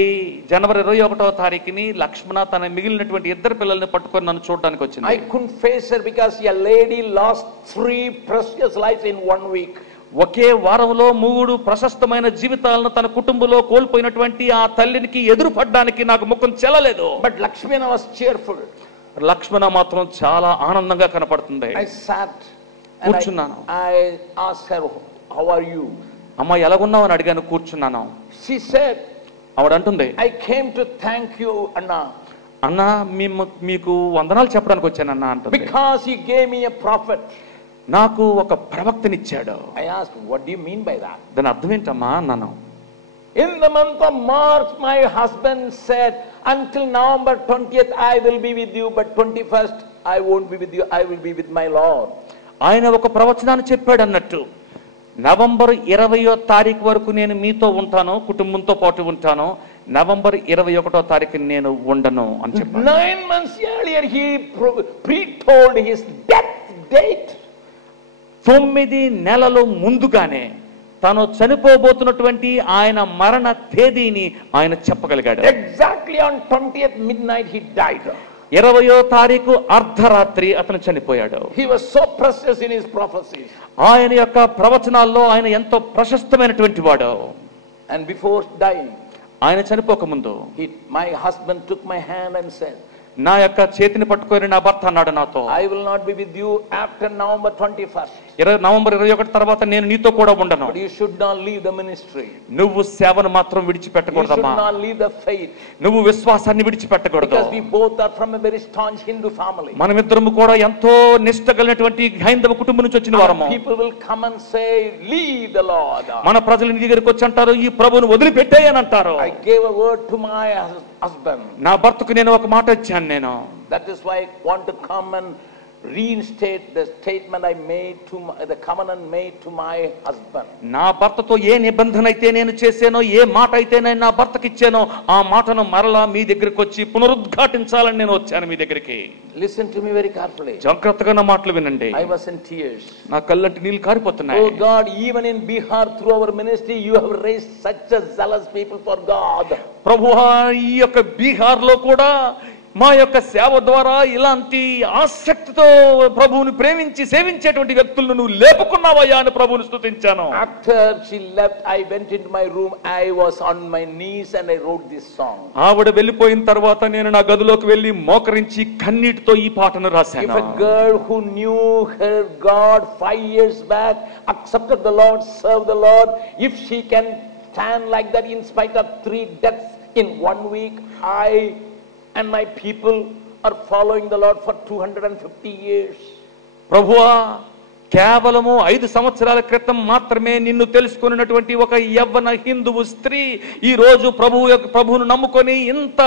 జనవరి 21వ తారీఖుని లక్ష్మణ తన మిగిలినటువంటి 2 పిల్లల్ని పట్టుకొని నన్ను చూడడానికి వచ్చింది. I couldn't face her because a lady lost 3 precious lives in 1 week. ఒకే వారంలో 3 ప్రశస్తమైన జీవితాలను తన కుటుంబంలో కోల్పోయినటువంటి ఆ తల్లికి ఎదురుపడడానికి నాకు ముఖం చెల్లలేదు. But Lakshmana was cheerful. లక్ష్మణ మాత్రం చాలా ఆనందంగా కనపడుతుంది. I sat and I asked her, how are you? అమ్మ ఎలాగున్నావు అని అడిగాను, కూర్చున్నాను. She said, ఆవిడ అంటుంది, I came to thank you Anna. అన్నా మీకు వందనాలు చెప్పడానికి వచ్చానన్నా అంటుంది. Because he gave me a prophet. నాకు ఒక ప్రవక్తనిచ్చాడు. I asked, what do you mean by that? దాని అర్థం ఏంటమ్మా అన్నాను. In the month of March my husband said, until November 20th I will be with you, but 21st I won't be with you, I will be with my Lord. ఆయన ఒక ప్రవచనాన్ని చెప్పాడు అన్నట్టు. November 20వ తారీఖు వరకు నేను మీతో ఉంటాను, కుటుంబంతో పాటు ఉంటాను. నవంబర్ 21వ తారీఖు నేను ఉండను అని చెప్పాడు. 9 months earlier he pre-told his death date. 9 నెలల ముందుగానే తను చనిపోబోతున్నటువంటి ఆయన మరణ తేదీని ఆయన చెప్పగలిగాడు. Exactly on 20th midnight he died. 20వ తారీఖు అర్ధరాత్రి అతను చనిపోయాడు. He was so precious in his prophecies. ఆయన యొక్క ప్రవచనాల్లో ఆయన ఎంతో ప్రశస్తమైనటువంటి వాడు. And before dying, ఆయన చనిపోక ముందు my husband took my hand and said, నా యొక్క చేతిని పట్టుకొని నా భర్త అన్నాడు నాతో, I will not be with you after November 21st. November 21 తర్వాత నేను నీతో కూడా ఉండను. But you should not leave the ministry. నువ్వు సేవను మాత్రం You విడిచిపెట్టకూడదమ్మా. should not leave the faith. నువ్వు విశ్వాసాన్ని విడిచిపెట్టకూడదు. Because we both are from a very staunch Hindu family. మనమిద్దరము కూడా ఎంతో నిష్ఠ కలిగినటువంటి హైందవ కుటుంబం నుంచి వచ్చిన వారము. People will come and say, leave the Lord. మన ప్రజలు నీ దగ్గరికి వచ్చి అంటారు, ఈ ప్రభువును వదిలిపెట్టేయని అంటారు. I gave a word to my husband. నా భర్తకు నేను ఒక మాట ఇచ్చాను నేను. That is why I want to come and reinstate the statement I made to the covenant made to my husband. నా భర్తతో ఏ నిబంధన అయితే నేను చేశానో, ఏ మాట అయితే నేను నా భర్తకి ఇచ్చానో, ఆ మాటను మరలా మీ దగ్గరికి వచ్చి పునరుద్ఘాటించాలని నేను వచ్చాను మీ దగ్గరికి. Listen to me very carefully. జాగ్రత్తగా నా మాటలు వినండి. I was in tears. నా కళ్ళంటి నీళ్ళు కారిపోతున్నాయి. Oh God, even in Bihar through our ministry you have raised such a zealous people for God. ప్రభువా, ఈ యొక్క బీహార్ లో కూడా మా యొక్క సేవ ద్వారా ఇలాంటి ఆసక్తితో ప్రభువుని ప్రేమించి సేవించేటువంటి వ్యక్తులను నువ్వు లేపుకున్నావయ్యా అని ప్రభువుని స్తుతించాను. After she left, I went into my room. I was on my knees and I wrote this song. ఆవిడ వెళ్ళిపోయిన తర్వాత నేను నా గదిలోకి వెళ్ళి మోకరించి కన్నీటితో ఈ పాటను రాశాను. If a girl who knew her God 5 years back, accepted the Lord, served the Lord, if she can stand like that in spite of 3 deaths in 1 week, I and my people are following the Lord for 250 years. ప్రభువా, కేవలము 5 సంవత్సరాల క్రితం మాత్రమే నిన్ను తెలుసుకున్నటువంటి ఒక యవ్వన హిందువు స్త్రీ ఈ రోజు ప్రభువును నమ్ముకొని ఇంత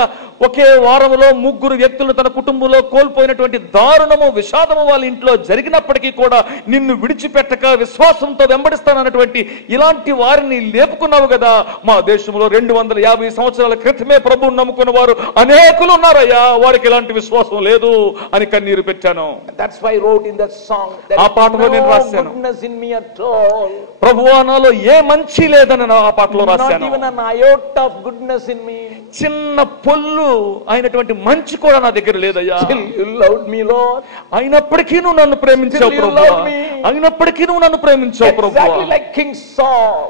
ఒకే వారంలో 3 వ్యక్తులను తన కుటుంబంలో కోల్పోయినటువంటి దారుణము విషాదము వాళ్ళ ఇంట్లో జరిగినప్పటికీ కూడా నిన్ను విడిచిపెట్టక విశ్వాసంతో వెంబడిస్తానన్నటువంటి ఇలాంటి వారిని లేపుకున్నావు కదా. మా దేశంలో 250 సంవత్సరాల క్రితమే ప్రభువును నమ్ముకున్న వారు అనేకులు ఉన్నారయ్యా, వారికి ఇలాంటి విశ్వాసం లేదు అని కన్నీరు పెట్టాను. That's why I wrote in that song that ఆ పాటలో నేను రాశాను, goodness in me at all. ప్రభువా, నాలో ఏ మంచి లేదని ఆ పాటలో రాశాను. Not even an iota of goodness in me. చిన్న పొల్లు అయినటువంటి మంచి కూడా నా దగ్గర లేదయ్యా. Still you loved me, Lord. అయినప్పటికీ నువ్వు నన్ను ప్రేమించావు ప్రభువా. అయినప్పటికీ నువ్వు నన్ను ప్రేమించావు ప్రభువా. Exactly like King Saul.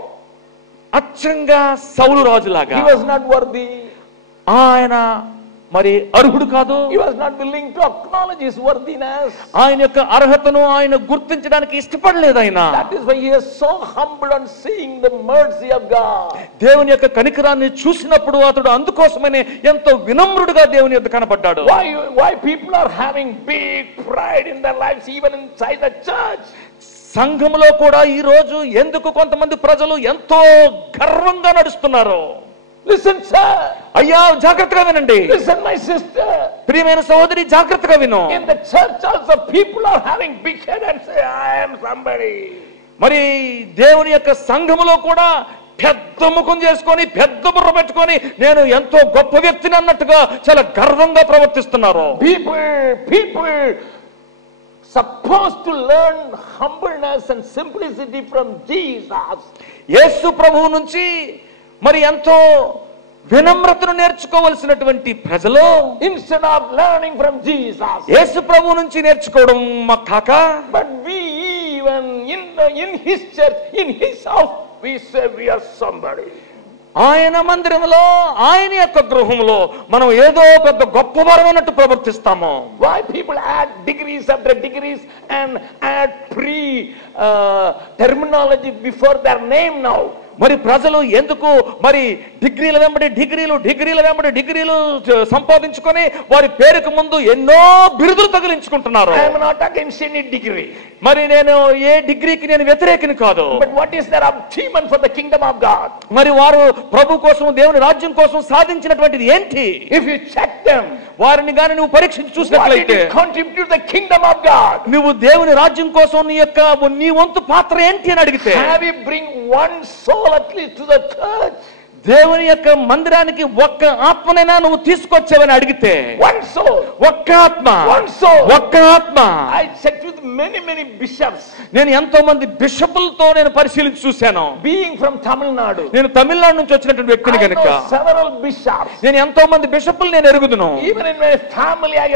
అచ్చంగా సౌలు రాజులాగా. He was not worthy. ఆయన మరి అర్హుడు కాదు. He was not willing to acknowledge his worthiness. ఆయన యొక్క అర్హతను ఆయన గుర్తించడానికి ఇష్టపడలేదు ఆయన. That is why he is so humble on seeing the mercy of God. దేవుని యొక్క కనికరాన్ని చూసినప్పుడు అతడు అందుకోసమనే ఎంతో వినమ్రుడుగా దేవుని యొద్ద కనపడ్డాడు. Why people are having big pride in their lives even inside the church? సంఘములో కూడా ఈ రోజు ఎందుకు కొంతమంది ప్రజలు ఎంతో గర్వంగా నడుస్తున్నారు? Listen, sir. అయ్యా, జాగ్రత్తగా వినండి. Listen, my sister. ప్రియమైన సహోదరి, జాగ్రత్తగా విను. In the church also people are having big head and say I am somebody. మరి దేవుని యొక్క సంఘములో కూడా పెద్ద ముఖం చేసుకొని పెద్ద బుర్ర పెట్టుకొని నేను ఎంతో గొప్ప వ్యక్తిని అన్నట్టుగా చాలా గర్వంగా ప్రవర్తిస్తున్నారు. People supposed to learn humbleness and simplicity from Jesus. యేసు ప్రభువు నుంచి మరి ఎంతో వినమ్రతను నేర్చుకోవాల్సినటువంటి ప్రజలు instead of learning from Jesus, యేసు ప్రభువు నుంచి నేర్చుకోవడం కాక, but we even in his church, in his house, we say we are somebody. ఆయన మందిరంలో, ఆయన యొక్క గృహంలో మనం ఏదో పెద్ద గొప్పవారం అన్నట్టు ప్రవర్తిస్తాము. Why people add degrees after degrees and add terminology before their name now? మరి ప్రజలు ఎందుకు మరి డిగ్రీల వెంబడి డిగ్రీలు సంపాదించుకొని వారి పేరుకు ముందు ఎన్నో బిరుదులు తగిలించుకుంటున్నారు? I am not against any degree. మరి నేను ఏ డిగ్రీకి నేను వ్యతిరేకిని కాదు. But what is their achievement for the kingdom of God? మరి వారు ప్రభు కోసం, దేవుని రాజ్యం కోసం సాధించినటువంటిది ఏంటి? If you check them, వారిని గాని నువ్వు పరీక్షించి చూసినట్లయితే, what did you contribute to the kingdom of God? నువ్వు దేవుని రాజ్యం కోసం నీ వంతు పాత్ర ఏంటి అని అడిగితే, have you bring one soul at least to the church? దేవుని యొక్క మందిరానికి ఒక్క ఆత్మనైనా నువ్వు తీసుకొచ్చావని అడిగితే, one soul, ఒక్క ఆత్మ, one soul, ఒక్క ఆత్మ. I checked with many bishops. నేను ఎంతో మంది బిషపులతో నేను పరిశీలించి చూశాను. Being from Tamil Nadu, నేను తమిళనాడు నుంచి వచ్చినటువంటి వ్యక్తిని కనుక several bishops. నేను ఎంతో మంది బిషపులు నేను ఎరుగుదును. Even in my family I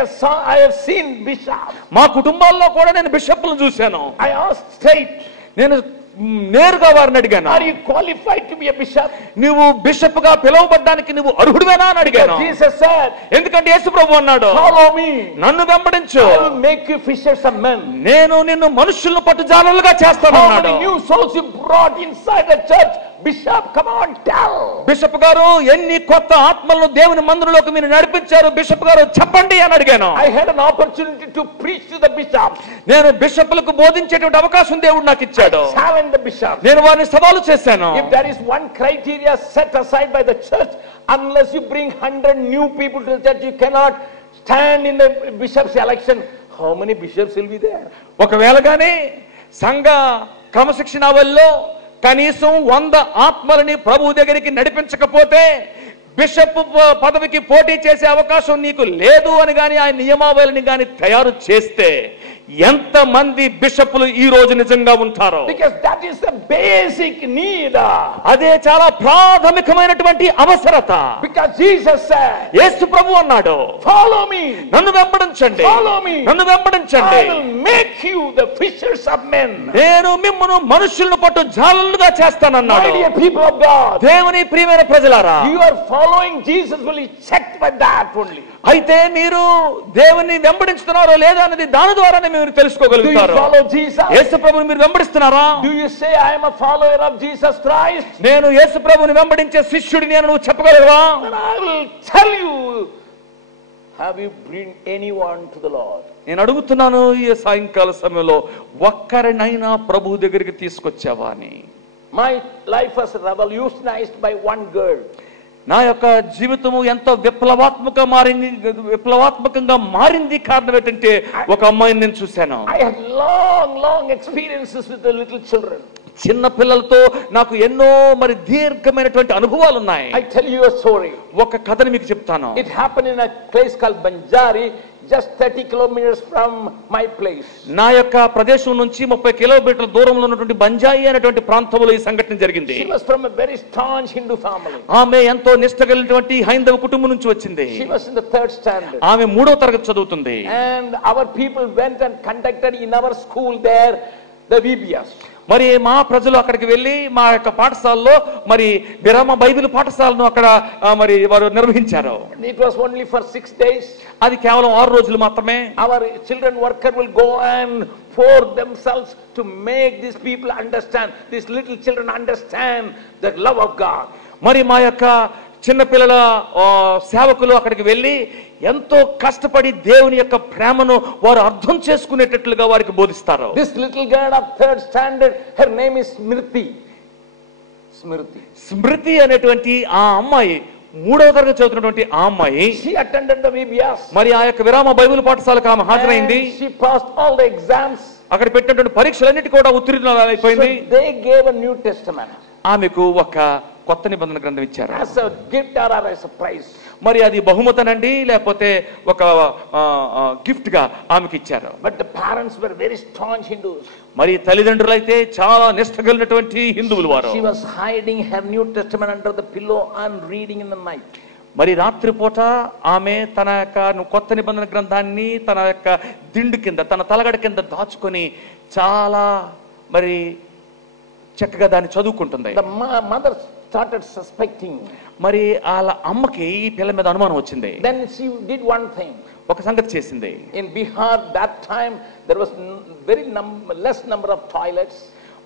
have seen bishops. మా కుటుంబాల్లో కూడా నేను బిషపులను చూశాను. I asked straight, నేను నేరుగా వారిని అడిగాను, are you qualified to be a bishop? నువ్వు బిషప్ గా పిలువబడ్డానికి నువ్వు అర్హుడివేనా అని అడిగాను. Jesus said, ఎందుకంటే యేసు ప్రభు అన్నాడు, follow me, నన్ను వెంబడించు, I will make you fishers of men. నేను నిన్ను మనుషులను పట్టుజాలలుగా చేస్తాను How అన్నాడు. many new souls you brought inside the church? Bishop, come on, tell. Bishop గారు ఎన్ని కొత్త ఆత్మలను దేవుని మందిరంలోకి మీరు నడిపించారు బిషప్ గారు చెప్పండి అని అడిగాను. I had an opportunity to preach to the bishops. నేను బిషప్లకు బోధించేటువంటి అవకాశం దేవుడు నాకు ఇచ్చాడు. I challenged the bishops. నేను వారిని సవాలు చేశాను. If there is one criteria set aside by the church, unless you bring 100 new people to the church, you cannot stand in the bishop's election. How many bishops will be there? ఒకవేళ గానీ సంఘ క్రమశిక్షణావల్లో కనీసం 100 ఆత్మలని ప్రభు దగ్గరికి నడిపించకపోతే bishop పదవికి పోటీ చేసే అవకాశం నీకు లేదు అని గాని ఆయన నియమావళిని గాని తయారు చేస్తే ఎంత మంది బిషప్లు ఈ రోజు నిజంగా ఉంటారో. Because that is the basic need. అదే చాలా ప్రాథమికమైనటువంటి అవసరత. Because Jesus said, యేసు ప్రభు అన్నాడు, follow me, నన్ను వెంబడించండి, follow me, నన్ను వెంబడించండి, I will make you the fishers of men. నేను మిమ్మును మనుషులను పట్టు జాలలుగా చేస్తానన్నాడు. My dear people of God, దేవుని ప్రియమైన ప్రజలారా, you are following Jesus will be checked by that only. అయితే మీరు దేవుని వెంబడించుతున్నారో లేదా అనేది దాని ద్వారానే మీరు Do you తెలుసుకోగలుగుతారు. follow Jesus? యేసు ప్రభువుని మీరు వెంబడిస్తున్నారా? Do you say I am a follower of Jesus Christ? నేను యేసు ప్రభువుని వెంబడించే శిష్యుడిని అని నువ్వు చెప్పగలవా? Then I will tell you, have you bring anyone to the Lord? నేను అడుగుతున్నాను ఈ సాయంకాల సమయంలో, ఒక్కరినైనా ప్రభు దగ్గరికి తీసుకొచ్చావా అని. My life was revolutionized by one girl. నా యొక్క జీవితము ఎంతో విప్లవాత్మకంగా మారింది కారణం ఏంటంటే ఒక అమ్మాయిని నేను చూశాను. I had long experiences with the little children. చిన్న పిల్లలతో నాకు ఎన్నో మరి దీర్ఘమైనటువంటి అనుభవాలు ఉన్నాయి. I tell you a story. ఒక కథని మీకు చెప్తాను. It happened in a place called Banjari, just 30 kilometers from my place. నా యొక్క ప్రదేశం నుంచి 30 కిలోమీటర్ల దూరంలో ఉన్నటువంటి బంజాయి అనేటువంటి ప్రాంతంలో ఈ సంఘటన జరిగింది. She was from a very staunch Hindu family. ఆమె ఎంతో నిష్ఠ కలిగినటువంటి హైందవ కుటుంబం నుంచి వచ్చింది. She was in the 3rd standard. ఆమె 3వ తరగతి చదువుతుంది. And our people went and conducted in our school there the VBS. మరి మా ప్రజలు అక్కడికి వెళ్ళి మా యొక్క పాఠశాలలో మరి విరామ బైబిల్ పాఠశాలను అక్కడ మరి వారు నిర్వహించారు. It was only for 6 days. అది కేవలం 6 రోజులు మాత్రమే. Our children worker will go and pour themselves to make these people understand, these little children understand the love of God. మరి మా యొక్క చిన్నపిల్లల సేవకులు అక్కడికి వెళ్ళి ఎంతో కష్టపడి దేవుని యొక్క ప్రేమను వారు అర్థం చేసుకునేటట్లుగా వారికి బోధిస్తారు. This little girl of 3rd standard, her name is Smriti. స్మృతి అనేటువంటి ఆ అమ్మాయి 3వ తరగతి చదువుతున్నటువంటి ఆ అమ్మాయి She attended the VBS. మరి ఆ యొక్క విరామ బైబిల్ పాఠశాలకు ఆమె హాజరైంది. She passed all the exams. అక్కడ పెట్టినటువంటి పరీక్షలన్నిటి కూడా ఉత్తీర్ణులైపోయింది. So they gave a New Testament. ఆమెకు ఒక కొత్త నిబంధన గ్రంథం ఇచ్చారు. As a gift or as a prize. మరి అది బహుమతనండి లేకపోతే ఒక గిఫ్ట్ గా ఆమెకి ఇచ్చారు. But the parents were very staunch Hindus. మరి తల్లిదండ్రులు అయితే చాలా నిష్ఠ కలిగినటువంటి హిందువులు వారు. She was hiding her New Testament under the pillow and reading in the night. మరి రాత్రిపూట ఆమె తన యొక్క కొత్త నిబంధన గ్రంథాన్ని తన యొక్క దిండు కింద తన తలగడ కింద దాచుకొని చాలా మరి చక్కగా దాన్ని చదువుకుంటుంది. The mother started suspecting. మరి వాళ్ళ అమ్మకి ఈ పిల్ల మీద అనుమానం వచ్చింది. Then she did one thing. ఒక సంగతి చేసింది. In Bihar that time there was very less number of toilets.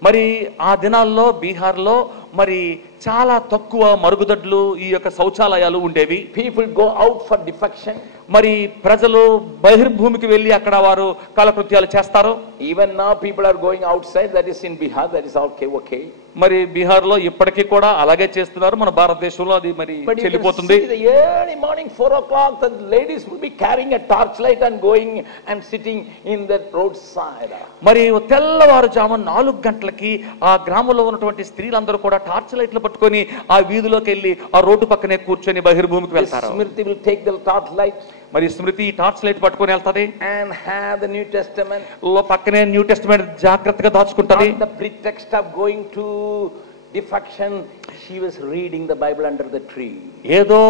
మరి ఆ దినాల్లో బీహార్లో మరి చాలా తక్కువ మరుగుదొడ్లు ఈ యొక్క శౌచాలయాలు ఉండేవి. People go out for defecation. మరి ప్రజలు బహిర్భూమికి వెళ్ళి అక్కడ వారు కాలకృత్యాలు చేస్తారు. Even now people are going outside. That is in Bihar. That is okay. మరి బీహార్లో ఇప్పటికీ కూడా అలాగే చేస్తున్నారు. మన భారతదేశంలో అది మరి చెల్లిపోతుంది. The early morning 4 o'clock the ladies will be carrying a torchlight and going and sitting in the roadside. మరి తెల్లవారుజాము 4 గంటలకి ఆ గ్రామంలో ఉన్నటువంటి స్త్రీలందరూ కూడా టార్చ్ లైట్లు పట్టుకొని ఆ వీధిలోకి వెళ్ళి ఆ రోడ్డు పక్కనే కూర్చొని బహిర్భూమికి వెళ్తారు. Smriti will take the torchlight. మరి స్మృతి టార్చ్ లైట్ పట్టుకొని వెళ్తది. And have the New Testament. పక్కనే న్యూ టెస్టమెంట్ జాగ్రత్తగా దాచుకుంటది. On the pretext of going to defection, she was reading the Bible under the tree. ఏదో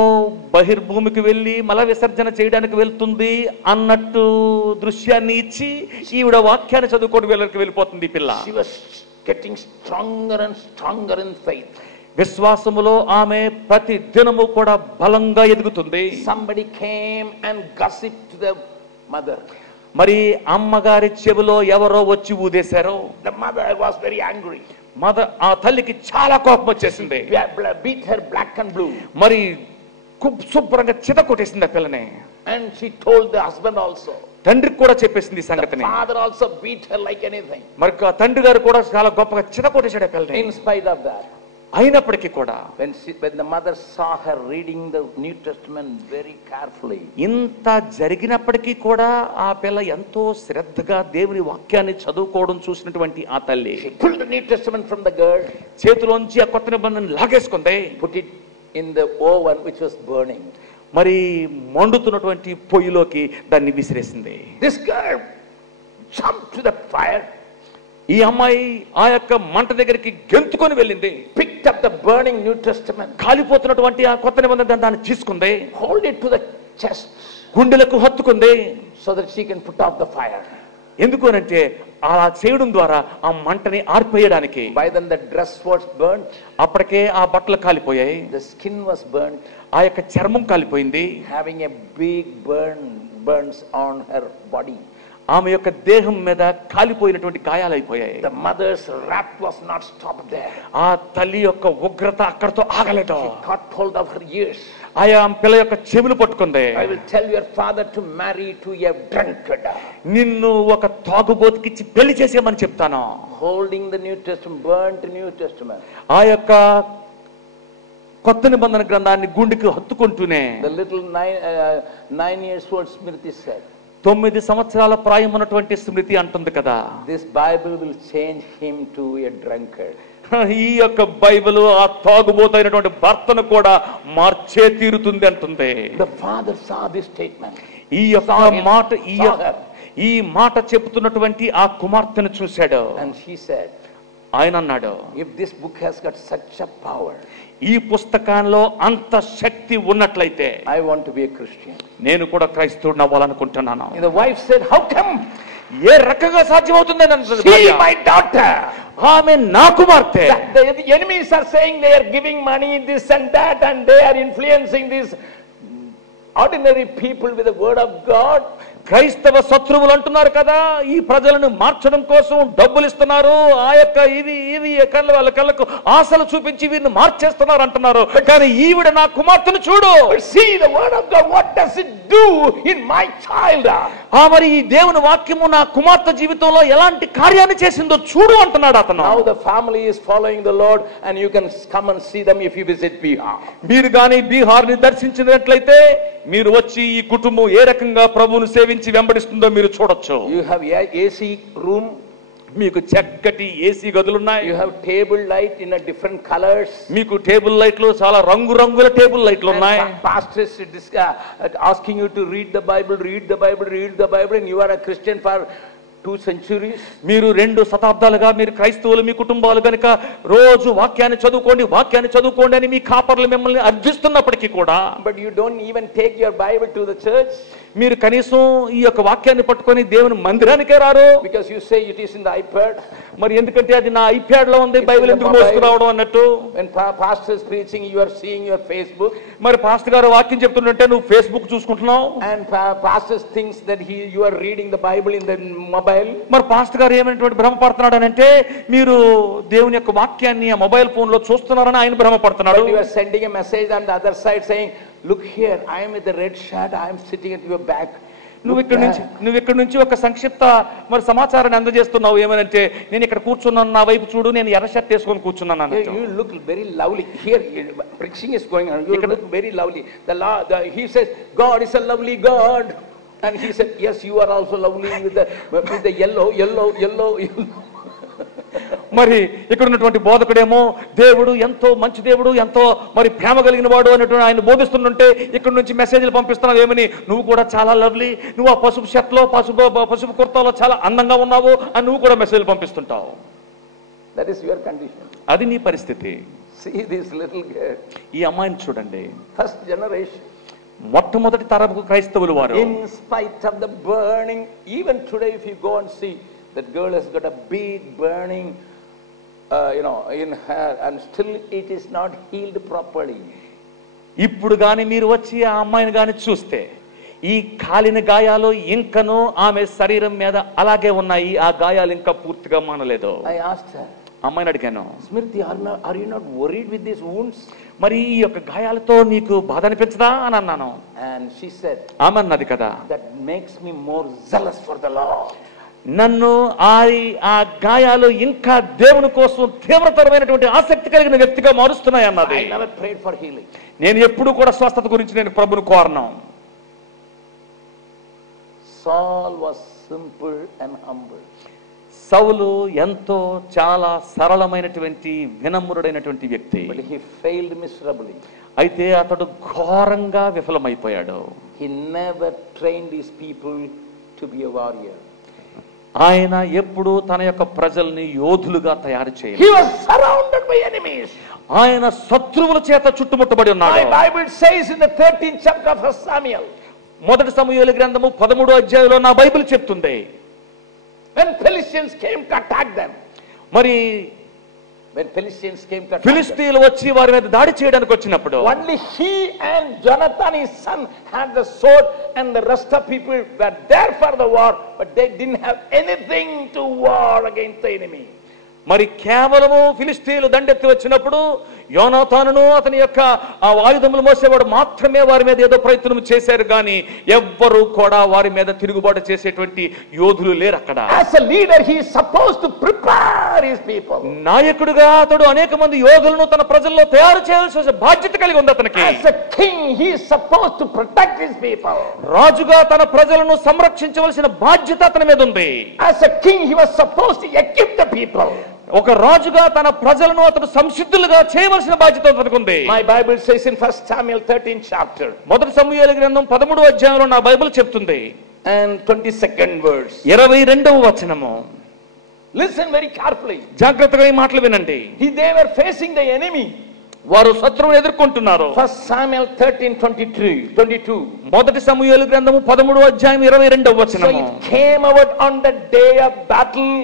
బహిర్భూమికి వెళ్ళి మల విసర్జన చేయడానికి వెళ్తుంది అన్నట్టు దృశ్యాన్ని ఇచ్చి ఈవిడ వాక్యాన్ని చదువుకొని వెళ్ళిపోతుంది పిల్ల. She was getting stronger and stronger in faith. విశ్వాసములో ఆమె ప్రతి దినము కూడా బలంగా ఎదుగుతుంది. Somebody came and gossiped to the mother. మరి అమ్మగారి చెవిలో ఎవరో వచ్చి ఊదేశారో. The mother was very angry. ఆ తల్లికి చాలా కోపం వచ్చేసింది. Beat her black and blue. మరి శుభ్రంగా చిత కొట్టేసింది ఆ పిల్లని. And she told the husband also. తండ్రికి కూడా చెప్పేసింది ఈ సంగతిని. The father also beat her like anything. మరి తండ్రి గారు కూడా చాలా గొప్పగా చిత కొట్టేశాడు ఆ పిల్లని. In spite of that, అయినప్పటికీ కూడా when the mother saw her reading the New Testament very carefully, ఇంత జరిగినప్పటికీ కూడా ఆ పిల్ల ఎంతో శ్రద్ధగా దేవుని వాక్యాన్ని చదువుకోవడం చూసినటువంటి ఆ తల్లి she pulled the New Testament from the girl, చేతిలోంచి ఆ కొత్త నిబంధనను లాగేసుకుంది. put it in the oven which was burning. మరి మండుతున్నటువంటి పొయ్యిలోకి దాన్ని విసిరేసింది. This girl jumped to the fire. ఈ అమ్మాయి ఆ యొక్క మంట దగ్గరికి గెంతుకొని వెళ్ళింది. Picked up the burning New Testament. కాలిపోతున్నటువంటి ఆ కొత్త నిబంధన దాన్ని తీసుకుంది. Hold it to the chest. గుండెలకు హత్తుకుంది. So that she can put out the fire. ఎందుకు అనంటే అలా చేయడం ద్వారా ఆ మంటని ఆర్పేయడానికి. By then the dress was burnt. అప్పటికే ఆ బట్టలు కాలిపోయాయి. The skin was burnt. ఆ యొక్క చర్మం కాలిపోయింది. Having a big burns on her body. ఆమె యొక్క దేహం మీద కాలిపోయినటువంటి గాయాలైపోయాయి. The mother's wrath was not stopped there. ఆ తల్లి యొక్క ఉగ్రత అక్కడతో ఆగలేదు. She caught hold of her ears. ఆయా పిల్ల యొక్క చెవులు పట్టుకుంది. I will tell your father to marry to a drunkard. నిన్ను ఒక తాగుబోతుకిచ్చి పెళ్లి చేసేయమని చెప్తాను. Holding the New Testament, burnt New Testament. ఆ యొక్క కొత్త నిబంధన గ్రంథాన్ని గుండెకి హత్తుకుంటూనే The little 9 years old Smriti said, 9 సంవత్సరాల ప్రాయం ఉన్నటువంటి స్మృతి అంటుంది కదా, this Bible will change him to a drunkard. ఈ యొక్క బైబిల్ ఆ తాగుబోతైనటువంటి భర్తను కూడా మార్చే తీరుతుంది అంటుంది. The father saw this statement. ఈ మాట చెప్తున్నటువంటి ఆ కుమార్తెను చూశాడు. And she said, ఆయన అన్నాడు, if this book has got such a power, ఈ పుస్తకంలో అంత శక్తి ఉన్నట్లయితే I want to be a Christian. నేను కూడా క్రైస్తవుడిని అవ్వాలనుకుంటున్నాను. The wife said, how come? ఏ రకంగా సాధ్యమవుతుందని అన్నది She, భార్య. my daughter. ఆమె నా కుమార్తె. The enemies are saying they are giving money, this and that, and they are influencing these ordinary people with the word of God. క్రైస్తవ శత్రువులు అంటున్నారు కదా, ఈ ప్రజలను మార్చడం కోసం డబ్బులు ఇస్తున్నారు, ఆ యొక్క ఇది వాళ్ళ కళ్ళకు ఆశలు చూపించి వీరిని మార్చేస్తున్నారు అంటున్నారు. కానీ ఈవిడ నా కుమార్తెను చూడు. See the word of God, what does it do in my child? మరి ఈ దేవుని వాక్యము నా కుమార్తె జీవితంలో ఎలాంటి కార్యాన్ని చేసిందో చూడు అంటున్నాడు అతను. Now the family is following the Lord, and you can come and see them if you visit Bihar. మీరు గాని బీహార్ ని దర్శించినట్లయితే మీరు వచ్చి ఈ కుటుంబం ఏ రకంగా ప్రభువును సేవించి వెంబడిస్తుందో మీరు చూడొచ్చు. You have AC room. మీకు చక్కటి ఏసీ గదులున్నాయి. You have table light in a different colors. మీకు టేబుల్ లైట్లు చాలా రంగురంగుల టేబుల్ లైట్లు ఉన్నాయి. Pastors asking you to read the Bible, and you are a Christian for 2 centuries. మీరు 2 శతాబ్దాలుగా మీరు క్రైస్తవులు, మీ కుటుంబాలు గనుక రోజు వాక్యాన్ని చదువుకోండి అని మీ కాపర్లు మిమ్మల్ని అర్థిస్తున్నప్పటికీ కూడా, but you don't even take your Bible to the church. మీరు కనీసం ఈ యొక్క వాక్యాన్ని పట్టుకొని దేవుని మందిరానికే రారు. Because you say it is in the iPad. మరి ఎందుకంటే అది నా ఐప్యాడ్ లో ఉంది, బైబిల్ ఎందుకు మోసుకురావడం అన్నట్టు. When pastor is preaching, you are seeing your Facebook. మరి పాస్టర్ గారు వాక్యం చెప్తుంటే నువ్వు Facebook చూసుకుంటున్నావు. And pastor thinks that you are reading the Bible in the mobile. మరి పాస్టర్ గారు ఏమైనటువంటి భ్రమపడుతున్నాడు అంటే మీరు దేవుని యొక్క వాక్యాన్ని ఆ మొబైల్ ఫోన్ లో చూస్తున్నారని ఆయన భ్రమపడుతున్నాడు. You are sending a message on the other side saying, look here, I am with the red shirt, I am sitting at your back. నువ్వు ఇక్కడ నుంచి ఒక సంక్షిప్త మరి సమాచారాన్ని అందజేస్తున్నావు. ఏమనంటే నేను ఇక్కడ కూర్చున్నాను, నా వైపు చూడు, నేను ఎర్ర షర్ట్ వేసుకొని కూర్చున్నాను. You look very lovely here. Preaching is going on. You look very lovely. He says God is a lovely God, and he said yes, you are also lovely with the yellow. మరి ఇక్కడ ఉన్నటువంటి బోధకుడేమో దేవుడు ఎంతో మంచి దేవుడు, ఎంతో మరి ప్రేమ కలిగిన వాడు అనేటువంటి ఆయన బోధిస్తుంటే ఇక్కడ నుంచి మెసేజ్లు పంపిస్తున్నావు. ఏమని నువ్వు కూడా చాలా లవ్లీ, నువ్వు ఆ పసుపు షర్ట్లో పసుపు కుర్తాలో చాలా అందంగా ఉన్నావు అని నువ్వు కూడా మెసేజ్లు పంపిస్తుంటావు. That is your condition. అది నీ పరిస్థితి. See this little girl. ఈ అమ్మాయిని చూడండి. First generation. మొట్టమొదటి తరపు క్రైస్తవులు వారు. In spite of the burning, even today if you go and see, that girl has got a big burning in her, and still it is not healed properly. ఇప్పుడు గాని మీరు వచ్చి ఆ అమ్మాయిని గాని చూస్తే ఈ కాలిన గాయాలు ఇంకను ఆమె శరీరం మీద అలాగే ఉన్నాయి. ఆ గాయాలు ఇంకా పూర్తిగా మానలేదు. I asked her, అమ్మాయిని అడిగాను, Smriti, are you not worried with these wounds? మరి ఈ యొక్క గాయాలతో నీకు బాధ అనిపించదా అని అన్నాను. And she said, ఆమె అన్నది కదా, that makes me more zealous for the Lord. నన్ను ఆ గాయాలు ఇంకా దేవుని కోసం తీవ్రతరమైనటువంటి ఆసక్తి కలిగిన వ్యక్తిగా మారుస్తున్నాయి అన్నది. I never prayed for healing. నేను ఎప్పుడు కూడా స్వస్థత గురించి నేను ప్రభువును కోరను. Saul was simple and humble. సౌలు ఎంతో చాలా సరళమైనటువంటి వినమ్రుడైనటువంటి వ్యక్తి. But he failed miserably. అయితే అతడు ఘోరంగా విఫలమైపోయాడు. He never trained his people to be a warrior. ఆయన ఎప్పుడు తన యొక్క ప్రజల్ని యోధులుగా తయారు చేయలేదు. He was surrounded by enemies. ఆయన శత్రువుల చేత చుట్టుముట్టబడి ఉన్నాడు. My Bible says in the 13th chapter of 1 Samuel, మొదటి సమూయేలు గ్రంథము 13వ అధ్యాయంలో నా బైబిల్ చెప్తుంది, when Philistines came to attack them, మరి when Philistines came to attack them, ఫిలిష్తీయులు వచ్చి వారి మీద దాడి చేయడానికి వచ్చినప్పుడు only he and Jonathan his son had the sword, and the rest of people were there for the war, but they didn't have anything to war against the enemy. మరి కేవలము ఫిలిష్తీయులు దండెత్తి వచ్చినప్పుడు యోనాతానును అతని యొక్క ఆ ఆయుధములు మోసేవాడు మాత్రమే వారి మీద ఏదో ప్రయత్నం చేశారు, కానీ ఎవ్వరూ కూడా వారి మీద తిరుగుబాటు చేసేటువంటి యోధులు లేరు అక్కడ. As a leader he is supposed to prepare his people. నాయకుడిగా అతడు అనేక మంది యోధులను తన ప్రజల్లో తయారు చేయాల్సిన బాధ్యత కలిగి ఉంది అతనికి. As a king he is supposed to protect his people. రాజుగా తన ప్రజలను సంరక్షించవలసిన బాధ్యత అతని మీద ఉంది. As a king he was supposed to equip the people. ఒక రాజుగా తన ప్రజలను అతడు సంసిద్ధులుగా చేయవలసిన బాధ్యత అతనికి ఉంది. My Bible says in 1 Samuel 13th chapter, మొదటి సమూయేలు గ్రంథం 13వ అధ్యాయంలో నా బైబిల్ చెప్తుంది and 22nd verse. 22వ వచనము. Listen very carefully. జాగ్రత్తగా ఈ మాటలు వినండి. They were facing the enemy. వారు శత్రువును ఎదుర్కొంటున్నారు. 1 Samuel 13:22. మొదటి సమూయేలు గ్రంథము 13వ అధ్యాయం 22వ So వచనము. it came about on the day of battle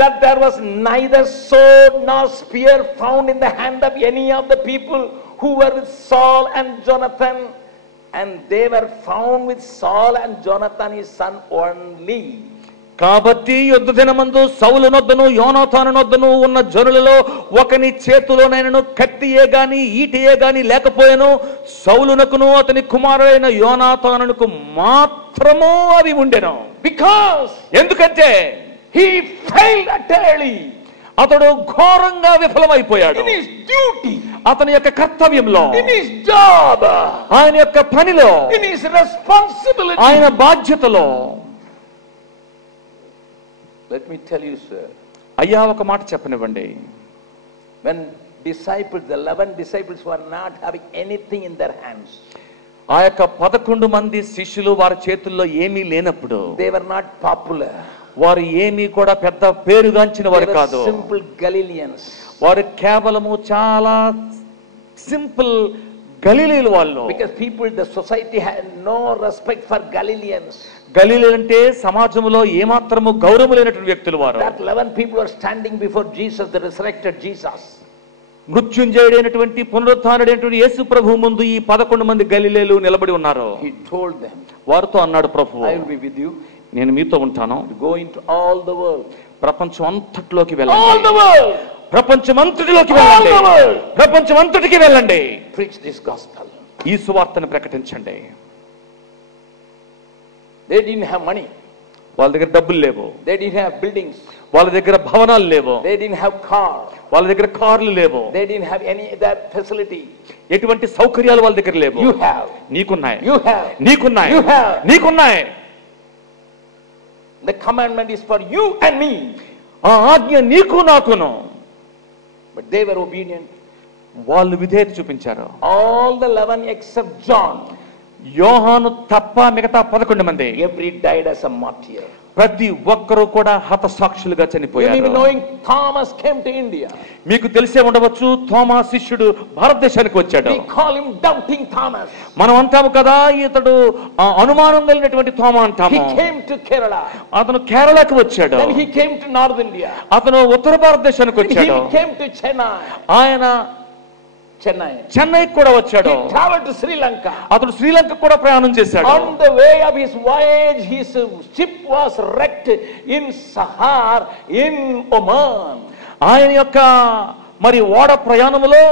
that there was neither sword nor spear found in the hand of any of the people who were with Saul and Jonathan, and they were found with Saul and Jonathan his son only. కాబట్టి యుద్ధ దినమందు సౌలు నొద్దను యోనాతాను నొద్దను ఉన్న జనులలో ఒకని చేతిలోనైనను కత్తియే గాని ఈటియే గాని లేకపోయాను, సౌలునకును అతని కుమారుడైన యోనాతానునకు మాత్రము అవి ఉండెను. Because ఎందుకంటే he failed utterly అతడు ఘోరంగా విఫలమైపోయాడు. in his duty, అతని యొక్క కర్తవ్యంలో, in his job, ఆయన యొక్క పనిలో, in his responsibility. ఆయన బాధ్యతలో. Let me tell you, sir, అయ్యా ఒక మాట చెప్పనివ్వండి. when disciples, the 11 disciples were not having anything in their hands, ఆ యొక్క 11 మంది శిష్యులు వారి చేతుల్లో ఏమీ లేనప్పుడు, they were not popular, వారు ఏమీ కూడా పెద్ద పేరుగాంచిన వారు they were కాదు. simple Galileans. వారు కేవలము చాలా సింపుల్ గలిలీలు వాళ్ళు. Because people, the society had no respect for Galileans. గలిలీలు అంటే సమాజంలో ఏమాత్రము గౌరవం లేనటువంటి వ్యక్తులు వారు. That 11 people were standing before Jesus, the resurrected Jesus. మృత్యుంజయుడైనటువంటి పునరుత్థానుడైనటువంటి యేసు ప్రభువు ముందు ఈ 11 మంది గలిలీలు నిలబడి ఉన్నారు. He told them, వారితో అన్నాడు ప్రభువు, I will be with you. నేను మీతో ఉంటాను. Go into all the world. ప్రపంచం అంతటిలోకి All వెళ్ళండి. the world. ప్రపంచం అంతటిలోకి వెళ్ళండి. All the world. ప్రపంచం అంతటికి వెళ్ళండి. Preach this gospel. ఈ సువార్తను ప్రకటించండి. They didn't have money. వాళ్ళ దగ్గర డబ్బులు లేవు. They didn't have buildings. వాళ్ళ దగ్గర భవనాలు లేవు. They didn't have car. వాళ్ళ దగ్గర కార్లు లేవు. They didn't have any other facility. ఎటువంటి సౌకర్యాలు వాళ్ళ దగ్గర లేవు. You have. నీకున్నాయి. You have. నీకున్నాయి. You have. నీకున్నాయి. The commandment is for you and me. ఆ ఆజ్ఞ నీకు నాకును. But they were obedient. వాళ్ళు విధేయత చూపించారు. All the 11 except John. యోహాను తప్ప మిగతా 11 మంది every died as a martyr. ప్రతి ఒక్కరూ కూడా హతసాక్షులుగా చనిపోయారు. Knowing Thomas came to India. మీకు తెలిసే ఉండవచ్చు తోమా శిష్యుడు భారతదేశానికి వచ్చాడు. We call him doubting Thomas. మనం అంటాము కదా ఇతడు అనుమానం కలిగినటువంటి తోమా అంటాము. He came to Kerala. అతను కేరళకి వచ్చాడు. Then he came to North India. అతను ఉత్తర భారతదేశానికి వచ్చాడు. He came to Chennai. ఆయన చెన్నై కూడా వచ్చాడు. He traveled to Sri Lanka. అతను శ్రీలంక కూడా ప్రయాణం చేశాడు. On the way of his voyage, his ship was wrecked in Sahar in Oman. ఆయన యొక్క మరి ఓడ ప్రయాణములో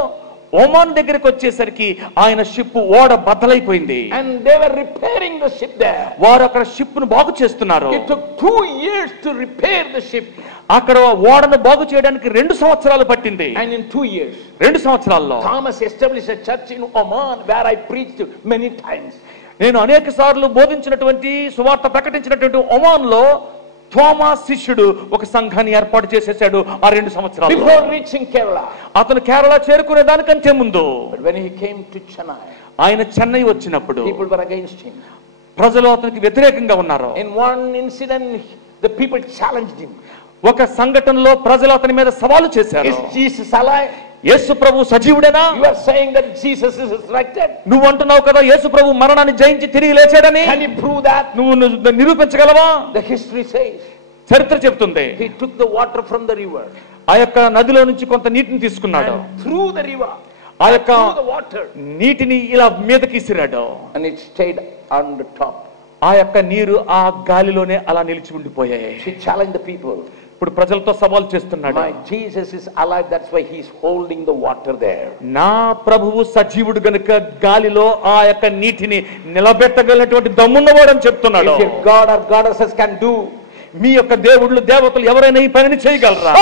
ఒమాన్ దగ్గరికి వచ్చేసరికి ఆయన షిప్ ఓడ బద్దలైపోయింది. And they were repairing the ship there. వారు అక్కడ షిప్ ను బాగు చేస్తున్నారు. It took 2 years to repair the ship. అక్కడ ఓడను బాగు చేయడానికి 2 సంవత్సరాలు పట్టింది. And in 2 years 2 సంవత్సరాల్లో Thomas established a church in Oman where I preached many times. నేను అనేక సార్లు బోధించినటువంటి సువార్త ప్రకటించినటువంటి ఒమాన్ లో తోమా శిష్యుడు ఒక సంఘాన్ని ఏర్పాటు చేసేసాడు ఆ 2 సంవత్సరాలు. Before reaching Kerala. అతను కేరళ చేరుకునే దానికంటే ముందు But when he came to Chennai, ఆయన చెన్నై వచ్చినప్పుడు people were against him. ప్రజలు అతనికి వ్యతిరేకంగా ఉన్నారు. In one incident the people challenged him. ఒక సంఘటనలో ప్రజలు అతని మీద సవాలు చేశారు. Is Jesus alive? Yesu Prabhu సజీవుడేనా? You are saying that Jesus is resurrected. నువ్వు అంటున్నావు కదా యేసు ప్రభు మరణాన్ని జయించి తిరిగి లేచాడని. Can you prove that? నువ్వు నిరూపించగలవా? The history says చరిత్ర చెప్తుంది. he took the water from the river. ఆ యొక్క నదిలో నుంచి కొంత నీటిని తీసుకున్నాడు. And through the river. ఆ యొక్క the water. నీటిని ఇలా మీదకి ఇసిరాడు. And it stayed on the top. ఆ యొక్క నీరు ఆ గాలిలోనే అలా నిలిచి ఉండిపోయాయి. He challenged the people. ఇప్పుడు ప్రజలతో సవాల్ చేస్తున్నాడు. My Jesus is alive, that's why he is holding the water there. నా ప్రభువు సజీవుడు గనుక గాలిలో ఆ యొక్క నీటిని నిలబెట్టగలిగినటువంటి దమ్మున్నవాడు అని చెప్తున్నాడు. If your God or goddesses can do, మీ యొక్క దేవుళ్ళు దేవతలు ఎవరైనా ఈ పనిని చేయగలరా?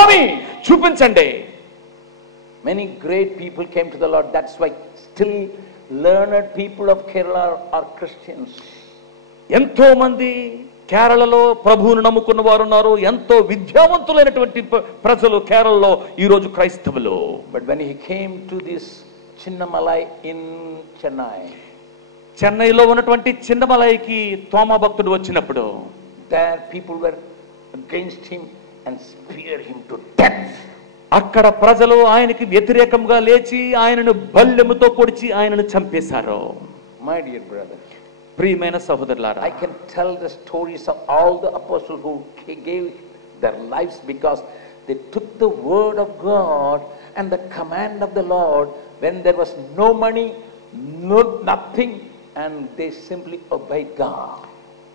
చూపించండి. Many great people came to the Lord. That's why still learned people of Kerala are Christians. ఎంతో మంది కేరళలో ప్రభువును నమ్ముకున్న వారు ఉన్నారు. ఎంతో విద్యావంతులైనటువంటి ప్రజలు కేరళలో ఈ రోజు క్రైస్తవులు. But when he came to this Chinnamalai in Chennai, చెన్నైలో ఉన్నటువంటి చిన్నమలైకి తోమా భక్తుడు వచ్చినప్పుడు there people were against him and speared him to death. అక్కడ ప్రజలు ఆయనకి వ్యతిరేకంగా లేచి ఆయనను బల్లెముతో పొడిచి ఆయనను చంపేశారు. My dear brother, ప్రియమైన సహోదరులారా, I can tell the stories of all the apostles who gave their lives because they took the word of God and the command of the Lord when there was no money, nothing, and they simply obeyed God.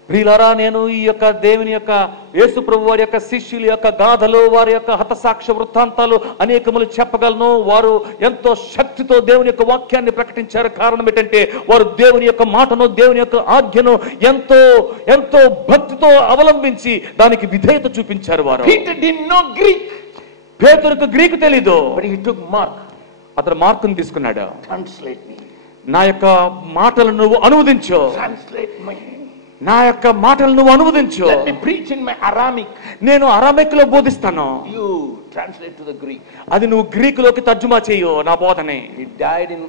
ప్రియులారా, నేను ఈ యొక్క దేవుని యొక్క యేసు ప్రభు వారి యొక్క శిష్యుల యొక్క గాథలు, వారి యొక్క హతసాక్ష్య వృత్తాంతాలు అనేకములు చెప్పగలను. వారు ఎంతో శక్తితో దేవుని యొక్క వాక్యాన్ని ప్రకటించారు. కారణం ఏంటంటే వారు దేవుని యొక్క మాటను, దేవుని యొక్క ఆజ్ఞను ఎంతో ఎంతో భక్తితో అవలంబించి దానికి విధేయత చూపించారు. వారు Peter didn't know Greek. పేతురుకు గ్రీకు తెలీదు. But he took Mark. అతను మార్కును తీసుకున్నాడు. Translate me. నా యొక్క మాటలను నువ్వు అనువదించు. Translate me. నా యొక్క మాటలు నువ్వు అనువదించు. Let me preach in my Aramaic. నేను అరామిక్ లో బోధిస్తాను. You translate to the Greek. అది నువ్వు గ్రీకులోకి తర్జుమా చేయు నా బోధనే. He died in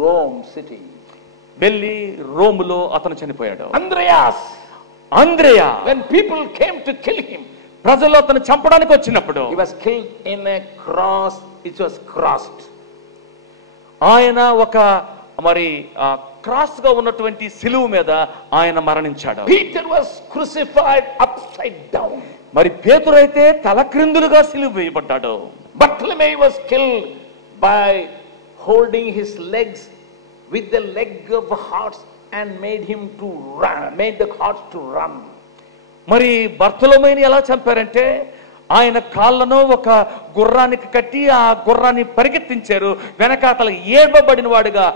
Rome city. వెళ్ళి రోములో అతను చనిపోయాడు. Andreas. అంద్రేయ, When people came to kill him, ప్రజలు అతను చంపడానికి వచ్చినప్పుడు he was killed in a cross which was crossed. ఆయన ఒక మరి క్రాస్ గా ఉన్నటువంటి సిలువ మీద ఆయన మరణించాడు. Peter was crucified upside down. మరి పేతురు అయితే తలక్రిందులుగా సిలువ వేయబడ్డాడు. Bartholomew was killed by holding his legs with the leg of the horse and made him to run, made the horse to run. మరి బర్తలోమేని ఎలా చంపారంటే ఆయన కాళ్ళను ఒక గుర్రానికి కట్టి ఆ గుర్రాన్ని పరిగెత్తించారు. వెనకాతల ఏడ్వబడిన వాడుగా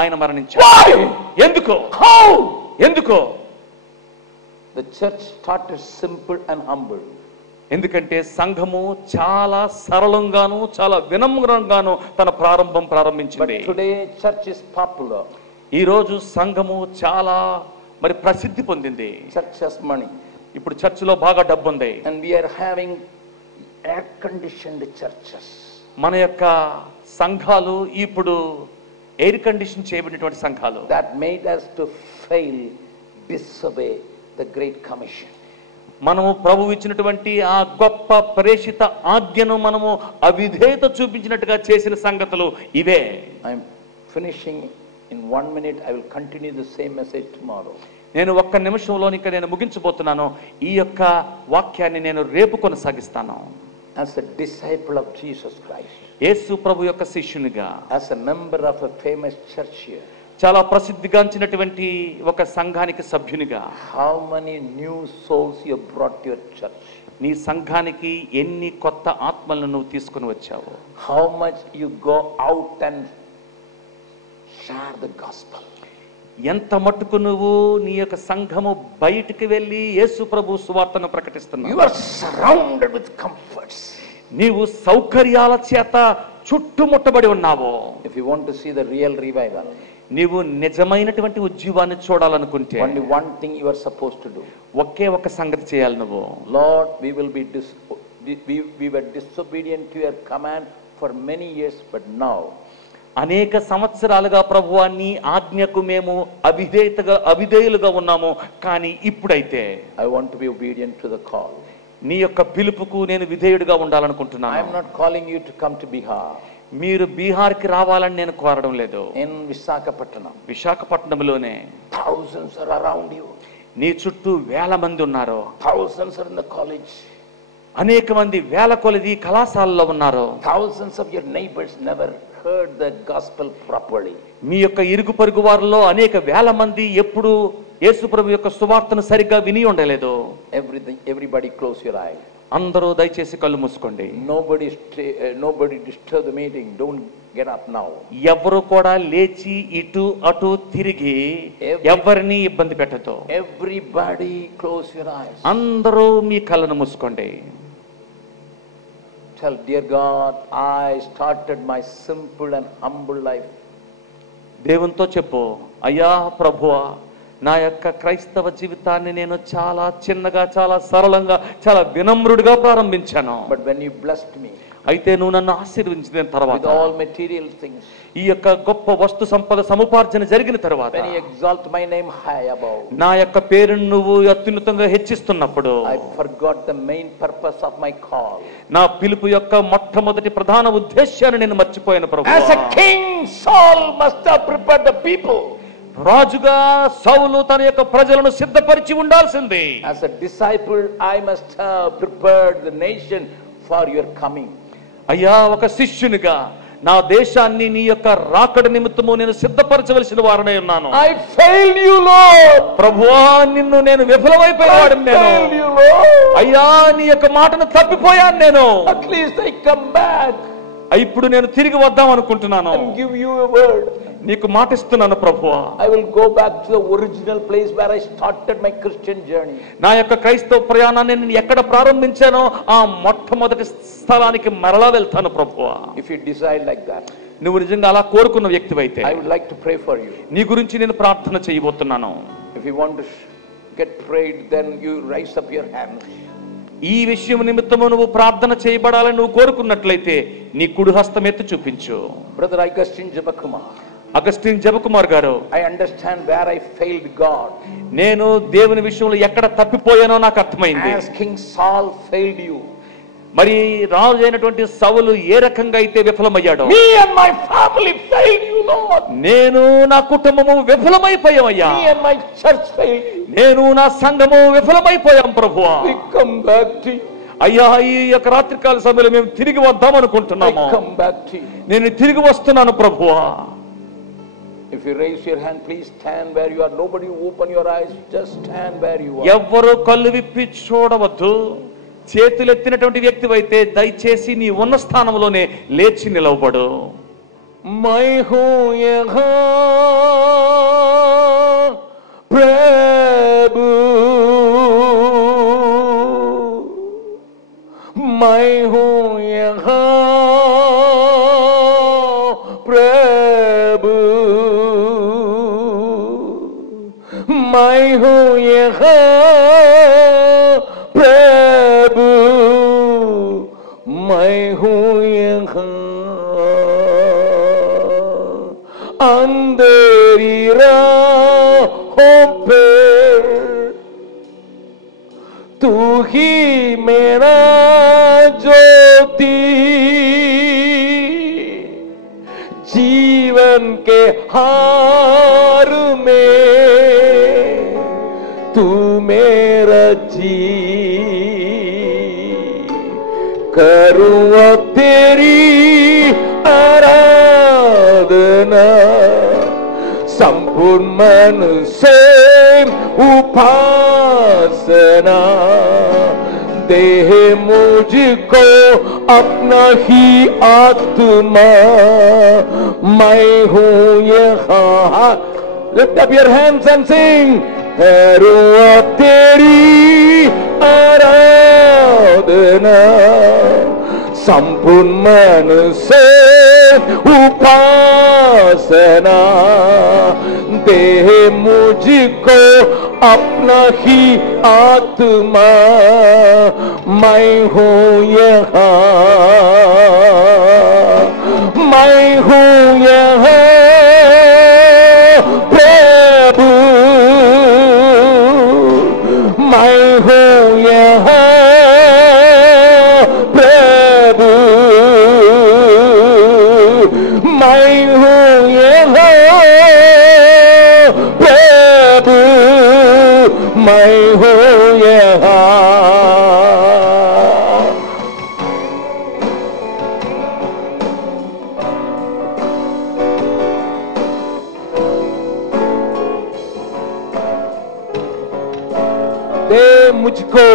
ఆయన మరణించారు. ఎందుకో? ఎందుకో? The church started simple and humble. ఎందుకంటే సంఘము చాలా సరళంగాను చాలా వినమ్రంగాను తన ప్రారంభించింది. But today church is popular. ఈ రోజు సంఘము చాలా మరి ప్రసిద్ధి పొందింది. Church has money. ఇప్పుడు చర్చిలో బాగా డబ్బు ఉంది. And we are having air conditioned churches. మన యొక్క సంఘాలు ఇప్పుడు ఎయిర్ కండిషన్ చేయబడినటువంటి సంఘాలు. that made us to fail, disobey the great commission. మనము ప్రభువు ఇచ్చినటువంటి ఆ గొప్ప ప్రేషిత ఆజ్ఞను మనము అవిధేయత చూపించినట్టుగా చేసిన సంగతులు ఇవే. I am finishing in 1 minute. I will continue the same message tomorrow. నేను ఒక్క నిమిషంలోనిక నేను ముగించబోతున్నాను. ఈ యొక్క వాక్యాన్ని నేను రేపు కొనసాగిస్తాను. As a disciple of Jesus Christ, యేసు ప్రభు యొక్క శిష్యునిగా, as a member of a famous church here, చాలా ప్రసిద్ధిగాంచినటువంటి ఒక సంఘానికి సభ్యునిగా, how many new souls you brought to your church? నీ సంఘానికి ఎన్ని కొత్త ఆత్మలను నువ్వు తీసుకుని వచ్చావు? How much you go out and share the gospel? ఎంత మట్టుకు నువ్వు నీ యొక్క సంఘము బయటికి వెళ్ళి యేసు ప్రభు సువార్తను ప్రకటిస్తున్నావు? You are surrounded with comforts. నీవు సౌకర్యాల చేత చుట్టుముట్టబడి ఉన్నావు. If you want to see the real revival, నీవు నిజమైనటువంటి ఉజ్జీవాన్ని చూడాలనుకుంటే only one thing you are supposed to do. ఒకే ఒక సంగతి చేయాలి నువ్వు. Lord, we were disobedient to your command for many years, but now అనేక సంవత్సరాలుగా ప్రభువా నీ ఆజ్ఞకు మేము అవిధేయులుగా ఉన్నాము. కానీ ఇప్పుడైతే I want to be obedient to the call. నీ యొక్క పిలుపుకు నేను విధేయుడిగా I ఉండాలనుకుంటున్నాను. am not calling you to come to Bihar. మీరు బీహార్కి రావాలని నేను కోరడం లేదు. In Visakhapatnam, విశాఖపట్నంలోనే thousands are around you. నీ చుట్టూ వేల మంది ఉన్నారు. Thousands are in the college. అనేక మంది వేల కొలది కళాశాలలో ఉన్నారు. Thousands of your neighbors never heard the gospel properly. మీ యొక్క ఇరుగు పొరుగు వారిలో అనేక వేల మంది ఎప్పుడు యేసు ప్రభు యొక్క సువార్తను సరిగ్గా విని ఉండలేదు. Everybody close your eye. అందరూ దయచేసి కళ్ళు మూసుకోండి. Nobody disturb the meeting. Don't get up now. ఎవరు కూడా లేచి ఇటు అటు తిరిగి ఎవరిని ఇబ్బంది పెట్టదు. Everybody close your eyes. అందరూ మీ కళ్ళను మూసుకోండి. Tell, dear God, I started my simple and humble life. దేవునితో చెప్పు, అయ్యా ప్రభువా, నా యొక్క క్రైస్తవ జీవితాన్ని నేను చాలా చిన్నగా, చాలా సరళంగా, చాలా వినమ్రుడిగా ప్రారంభించాను. But when you blessed me, అయితే నువ్వు నన్ను ఆశీర్వదించిన తర్వాత, with all material things, ఈ యొక్క గొప్ప వస్తు సంపద సముపార్జన జరిగిన తర్వాత, when you exalt my name high above, నా యొక్క పేరును నువ్వు అత్యున్నతంగా హెచ్చిస్తున్నప్పుడు, I forgot the main purpose of my call. నా పిలుపు యొక్క మొట్టమొదటి ప్రధాన ఉద్దేశాన్ని నేను మర్చిపోయాను ప్రభువా. As a king, Saul must have prepared the people. రాజుగా సౌలు తన యొక్క ప్రజలను సిద్ధపరిచి ఉండాల్సింది. As a disciple, I must have prepared the nation for your coming. అయ్యా, ఒక శిష్యునిగా నా దేశాన్ని నీ యొక్క రాకడ నిమిత్తము నేను సిద్ధపరచవలసిన వారనే ఉన్నాను. I failed you, Lord. ప్రభువా, నిన్ను నేను విఫలమైపోయాను. నేను అయ్యా నీ యొక్క మాటను తప్పిపోయాను. నేను At least I come back ఇప్పుడు నేను తిరిగి వద్దాం అనుకుంటున్నాను. and give you a word. నీకు మాట ఇస్తున్నాను ప్రభువా. I will go back to the original place where I started my Christian journey. నా యొక్క క్రైస్తవ ప్రయాణాన్ని నేను ఎక్కడ ప్రారంభించానో ఆ మొట్టమొదటి స్థలానికి మరలా వెళ్తాను ప్రభువా. If you decide like that, నువ్వు నిజంగా అలా కోరుకున్న వ్యక్తివైతే I would like to pray for you. నీ గురించి నేను ప్రార్థన చేయబోతున్నాను. If you want to get prayed, then you raise up your hand. ఈ విషయం నిమిత్తము నువ్వు ప్రార్థన చేయబడాలని నువ్వు కోరుకున్నట్లయితే నీ కుడి హస్తం ఎత్తి చూపించు. Brother Augustine Jabakumar, అగస్టిన్ జబకుమార్ గారు, I understand where I failed God. నేను దేవుని విషయంలో ఎక్కడ తప్పిపోయానో నాకు అర్థమైంది. As King Saul failed you, మరి రాజు అయినటువంటి సౌలు ఏ రకంగా అయితే విఫలమయ్యాడో, me and my family failed you, Lord. నేను నా కుటుంబము విఫలమైపోయామయ్యా. Me and my church failed you. నేను నా సంఘము విఫలమైపోయాం ప్రభువా. We come back to you. అయ్యా, ఈ యొక్క రాత్రికాల సమయంలో మేము తిరిగి వద్దాం I అనుకుంటున్నాము. come back to you. నేను తిరిగి వస్తున్నాను ప్రభువా. If you raise your hand, please stand where you are. Nobody open your eyes. Just stand where you are. ఎవ్వరూ కళ్ళు విప్పి చూడవద్దు. చేతులెత్తినటువంటి వ్యక్తివైతే దయచేసి నీ ఉన్న స్థానంలోనే లేచి నిలవబడు. मैं हूँ यहाँ प्रभु, मैं हूँ यहाँ प्रभु, मैं हूँ यहाँ प्रभु, मैं हूँ यहाँ तू ही मेरा ज्योति, जीवन के हार में तू मेरा जी, करूँ तेरी आराधना संपूर्ण मन से उपासना, देह मुझको अपना ही आत्मा, मैं हूँ यहाँ। Lift up your hands and sing. करूँ तेरी आराधना संपूर्ण मन से उपासना, देह मुझको अपना ही आत्मा, मैं हूँ यहाँ, मैं हूँ यहाँ प्रभु, मैं हूँ यहाँ प्रभु, मैं हूँ यहाँ प्रभु, मैं हूँ यहाँ। दे मुझको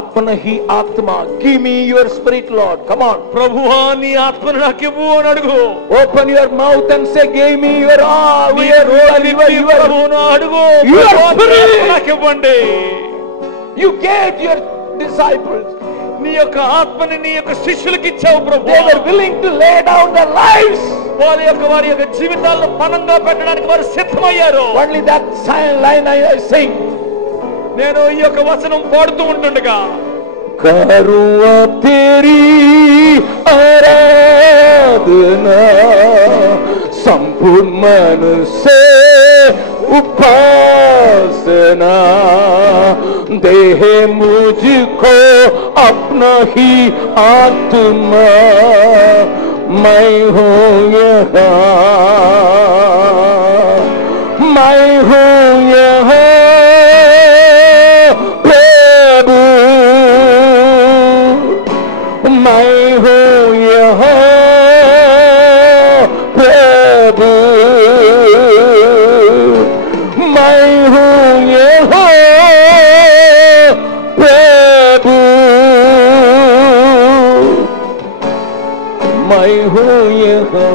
अपना ही आत्मा, give me your spirit Lord, come on. ప్రభువా నీ ఆత్మను నాకు ఇవ్వు అని అడుగు. Open your mouth and say give me your ప్రభువును అడుగు. నాకు ఇవ్వండి. యు గేవ్ యువర్ డిసైపుల్స్, నీ యొక్క ఆత్మని నీ యొక్క శిష్యులకు ఇచ్చావు ప్రభువా. They were willing to lay down there lives, వారి యొక్క జీవితాలను పణంగా పెట్టడానికి వారు సిద్ధమయ్యారు. Only that line I sing, నేను ఈ యొక్క వచనం పాడుతూ ఉంటుండగా, करूँ तेरी आराधना संपूर्ण मन से उपासना, देह मुझको अपना ही आत्मा, मैं हूँ यहाँ, मैं हूँ यहाँ प्रभु, मैं हूँ यहाँ प्रभु, मैं हूँ यहाँ प्रभु, मैं हूँ यहाँ।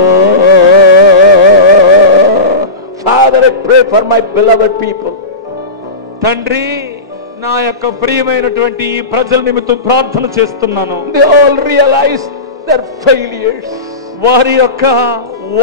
Father, I pray for my beloved people. తండ్రి, నా యొక్క ప్రియమైనటువంటి ఈ ప్రజల నిమిత్తం ప్రార్థన చేస్తున్నాను. They all realize their failures. వారి యొక్క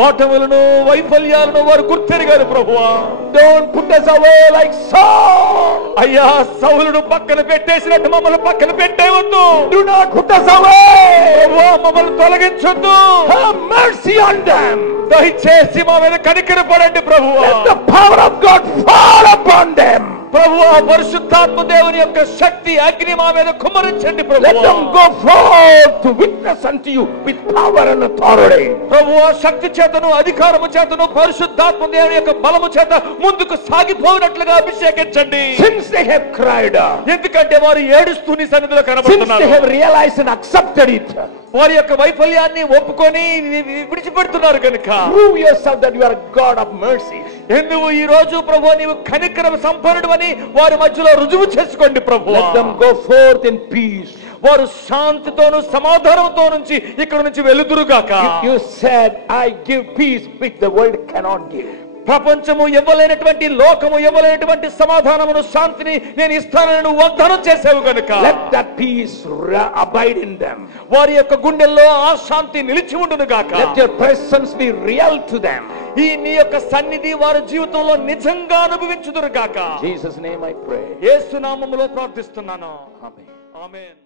ఓటములను వైఫల్యాలను వారు గుర్తెరిగారు ప్రభువా. Don't put us away like Saul. అయ్యా, సౌలును పక్కన పెట్టేసినట్టు మమ్మల్ని పక్కన పెట్టేవద్దు. Do not put us away. ప్రభువా, మమ్మల్ని తొలగించొద్దు. Have mercy on them. దయచేసి మా మీద కనికరపడండి ప్రభువా. Let the power of God fall upon them. ప్రభువా, పరిశుద్ధాత్మ దేవుని యొక్క శక్తి అగ్ని మా మీద కుమ్మరించండి Let ప్రభువా. them go forth to witness unto you with power and authority. ప్రభువా, శక్తి చేతను అధికారము చేతను పరిశుద్ధాత్మ దేవుని యొక్క బలము చేత ముందుకు సాగిపోయినట్లుగా అభిషేకించండి. Since they have cried out, ఎందుకంటే వారు ఏడుస్తూ నీ సన్నిధిలో since they కనబడుతున్నారు. have realized and accepted it, వారి యొక్క వైఫల్యాన్ని ఒప్పుకొని విడిచిపెడుతున్నారు కనుక, prove yourself that you are a God of mercy. ఎందుకు ఈ రోజు ప్రభువా నీవు కనికర సంపన్నుడు అని వారి మధ్యలో రుజువు చేసుకోండి ప్రభువా. Let them go forth in peace. వారు శాంతితోను సమాధానంతో నుంచి ఇక్కడ నుంచి వెలుదురుగాక. You said, I give peace which the world cannot give. ప్రపంచము ఇవ్వలేనటువంటి, లోకము ఇవ్వలేనటువంటి సమాధానమును, శాంతిని నేను ఇస్తానని నువ్వు వాగ్దానం చేసావు కనుక, Let that peace abide in them. వారి యొక్క గుండెల్లో ఆ శాంతి నిలిచి ఉండును గాక. Let your presence be real to them. ఈ నీ యొక్క సన్నిధి వారి జీవితంలో నిజంగా అనుభవించుదురు గాక. In Jesus' name I pray. యేసు నామములో ప్రార్థిస్తున్నాను. Amen. ఆమేన్.